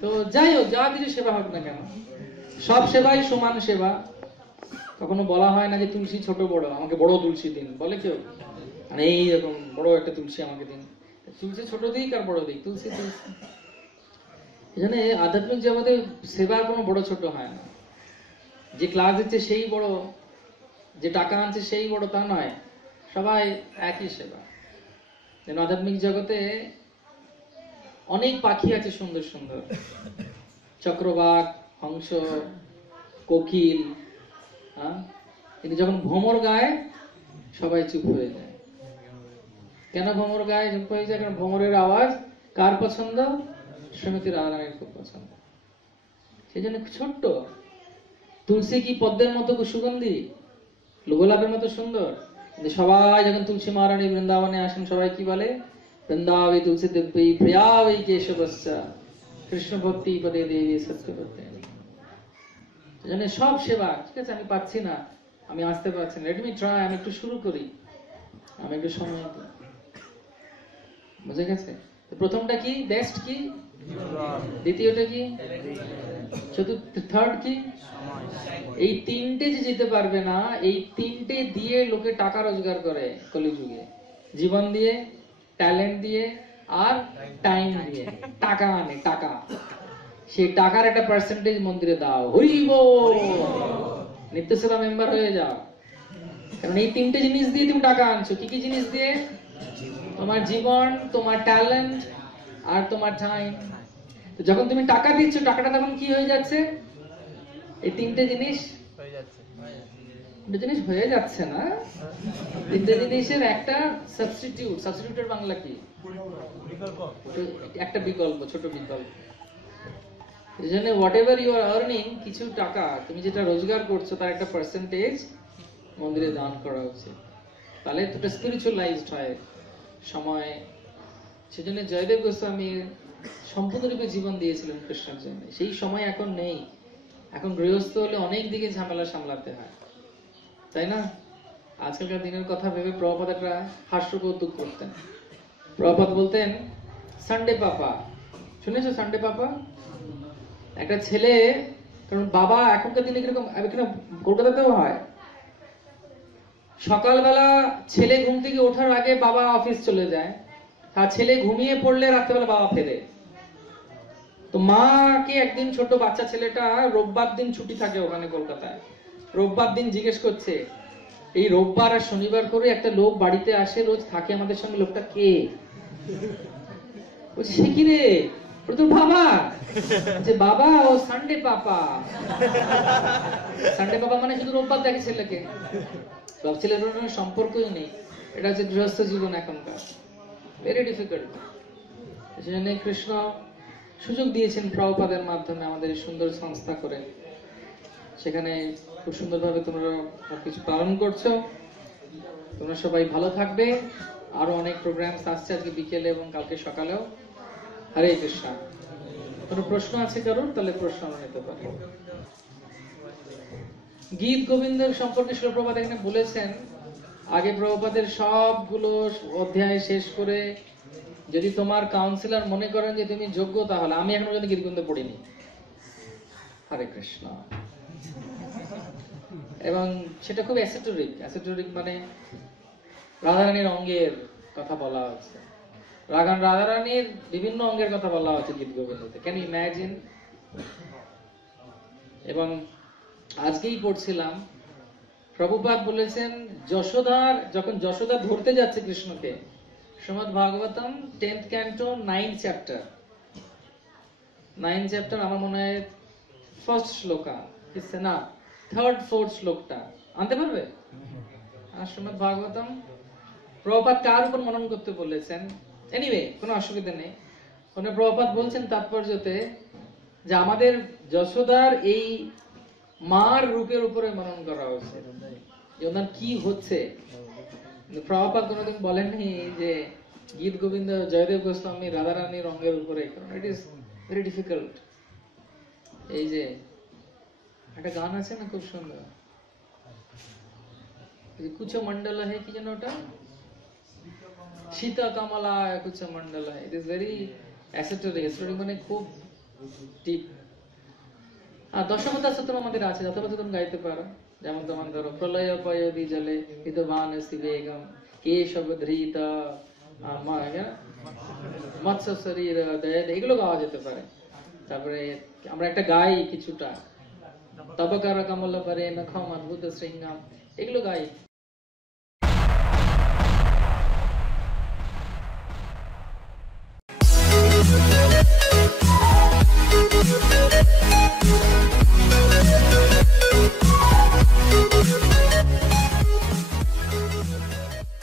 তো যাই হোক, যা কিছু সেবা হোক না কেন, সব সেবাই সমান সেবা। কখনো বলা হয় না যে তুলসী ছোট বড়, আমাকে বড় তুলসী দিন, বলে কেউ? মানে এইরকম বড় একটা তুলসী আমাকে দিন। তুলসী ছোট দিক আর বড় দিক, তুলসী তুলসী। এখানে আধ্যাত্মিক জগতে সেবার কোনো বড় ছোট হয় না। যে ক্লাস দিচ্ছে সেই বড়, যে টাকা আনছে সেই বড়, তা নয়, সবাই একই সেবা। যেন আধ্যাত্মিক জগতে অনেক পাখি আছে সুন্দর সুন্দর, চক্রবাক, হংস, কোকিল, কিন্তু যখন ভ্রমর গায় সবাই চুপ হয়ে যায়। কেন ভ্রমর গায়ে চুপ হয়ে যায়? কারণ ভ্রমরের আওয়াজ কার পছন্দ? শ্রীমতী রাধারানীর খুব পছন্দ। সেই জন্য ছোট্ট। তুলসী কি পদ্মের মতো সুগন্ধি, গোলাপের মতো সুন্দর? কিন্তু সবাই যখন তুলসী মহারানী বৃন্দাবনে আসেন, সবাই কি বলে? বৃন্দাবী তুলসী দিব্যি প্রিয়াবী কেশবস্যা কৃষ্ণ ভক্তি পদে দেবী সত্যভক্তি। জানে সব সেবা ঠিক আছে, আমি পাচ্ছি না, আমি আসতে পারছি না, লেট মি ট্রাই, আমি একটু শুরু করি, আমি একটু সময় দিই। বুঝে গেছে? প্রথমটা কি? বেস্ট কি? দ্বিতীয়টা কি? চতুর্থ, থার্ড কি? এই তিনটে যে যেতে পারবে না, এই তিনটে দিয়ে লোকে টাকা রোজগার করে কলিযুগে। জীবন দিয়ে, ট্যালেন্ট দিয়ে, আর টাইম দিয়ে। টাকা আনে, টাকা। সেই টাকার একটা পার্সেন্টেজ মন্দিরে দাও, হইব নিত্য সেবা মেম্বার হয়ে যাও। কারণ এই তিনটে জিনিস দিয়ে তুমি টাকা আনছো। কি কি জিনিস দিয়ে? তোমার জীবন, তোমার ট্যালেন্ট, আর তোমার টাইম। যখন তুমি টাকা দিচ্ছ, টাকাটা তখন কি হয়ে যাচ্ছে? এই তিনটে জিনিস হয়ে যাচ্ছে না, তিনটে জিনিসের একটা সাবস্টিটিউট। সাবস্টিটিউটের বাংলা কি? একটা বিকল্প, ছোট বিকল্প। এই জন্য whatever you are earning, কিছু টাকা তুমি যেটা রোজগার করছো তার একটা পার্সেন্টেজ মন্দিরে দান করা উচিত। তাহলে এটা স্পিরিচুয়ালাইজড হয় সময়। সেজন্য জয়দেব গোস্বামী সম্পূর্ণরূপে জীবন দিয়েছিলেন কৃষ্ণের জন্য। সেই সময় এখন নেই। এখন গৃহস্থ হলে অনেক দিকে ঝামেলা সামলাতে হয়, তাই না? আজকালকার দিনের কথা ভেবে প্রভুপাদ একটা হাস্য কৌতুক করতেন। প্রভুপাদ বলতেন, সানডে পাপা, শুনেছো সানডে পাপা? একটা ছেলে, কারণ বাবা এখনকার দিনে কিরকম, এখানে কলকাতাতেও হয়, সকালবেলা ছেলে ঘুম থেকে ওঠার আগে বাবা অফিস চলে যায়, আর ছেলে ঘুমিয়ে পড়লে রাত্রেবেলা বাবা ফেরে। তো মাকে একদিন ছোট বাচ্চা ছেলেটা রোববার দিন ছুটি থাকে ওখানে কলকাতায়, রোববার দিন জিজ্ঞেস করছে, এই রোববার আর শনিবার করে একটা লোক বাড়িতে আসে, রোজ থাকে আমাদের সঙ্গে, লোকটা কে? বলছে সে কি রে? তোর বাবা। যে বাবা, ও সানডে পাপা। সানডে পাপা মানে শুধু রোববার দেখে ছেলেকে, সব ছেলের সম্পর্কই নেই। এটা হচ্ছে গৃহস্থ জীবন এখনকার, ভেরি ডিফিকাল্ট। সেজন্য কৃষ্ণ সুযোগ দিয়েছেন প্রভুপাদের মাধ্যমে আমাদের সুন্দর সংস্থা করে, সেখানে খুব সুন্দরভাবে তোমরা সবকিছু পালন করছো। তোমরা সবাই ভালো থাকবে। আরো অনেক প্রোগ্রাম আসছে আজকে বিকেলে এবং কালকে সকালেও। হরে কৃষ্ণ। কোনো প্রশ্ন আছে কারোর? তাহলে প্রশ্ন আমরা নিতে পারি। গীত গোবিন্দের সম্পর্কে শ্রীল প্রভুপাদ এখানে বলেছেন, আগে প্রভুপাদের সবগুলো অধ্যায় শেষ করে যদি তোমার কাউন্সিলর মনে করেন যে তুমি যোগ্য, তাহলে আমি এখনো পর্যন্ত গীত গোবিন্দ পড়িনি। হরে কৃষ্ণ। এবং সেটা খুব অ্যাসেটোরিক। অ্যাসেটোরিক মানে রাধারানীর অঙ্গের কথা বলা হচ্ছে, রাধারানীর বিভিন্ন অঙ্গের কথা বলা হচ্ছে গীত গোবিন্দতে। Can you imagine? এবং আজকেই পড়ছিলাম, প্রভুপাদ বলেছেন যশোদার, যখন যশোদা ধরতে যাচ্ছে কৃষ্ণকে, Srimad Bhagavatam 10th canto 9th chapter, 9th chapter আমার মনে হয় ফার্স্ট শ্লোকা, না 3rd 4th শ্লোকটা আনতে পারবে? শ্রীমদ্ ভাগবতম প্রভুপাদ কার উপর মনন করতে বলেছেন? এনিওয়ে, কোনো অসুবিধা নেই। প্রভুপাদ বলছেন তাৎপর্যতে যে আমাদের যশোদার এই মার রূপের উপরে মনন করা হচ্ছে, যে ওনার কি হচ্ছে। প্রভুপাদ কোনোদিন বলেননি যে গীত গোবিন্দ জয়দেব গোস্বামী রাধারানীর অঙ্গের উপরে, কারণ ইট ইজ ভেরি ডিফিকাল্ট। এই যে একটা গান আছে না খুব সুন্দর, কুচো মন্ডল হে, কি যেন ওটা, সীতা কামালা কুচ মন্ডলা, it is very esoteric. Esoteric মানে খুব ডিপ। আর দশমতা স্তোত্র আমাদের আছে, যথাযথ তুমি গাইতে পারো। যেমন তোমার ধরো প্রলয় পয়দি জলে বিদ্যমান বেগম কেশব ধৃত মৎস্য শরীর দয়া, এগুলো গাওয়া যেতে পারে। তারপরে আমরা একটা গাই কিছুটা, তবকার কমল পরে নখম অদ্ভুত শৃঙ্গাম, এগুলো গাই।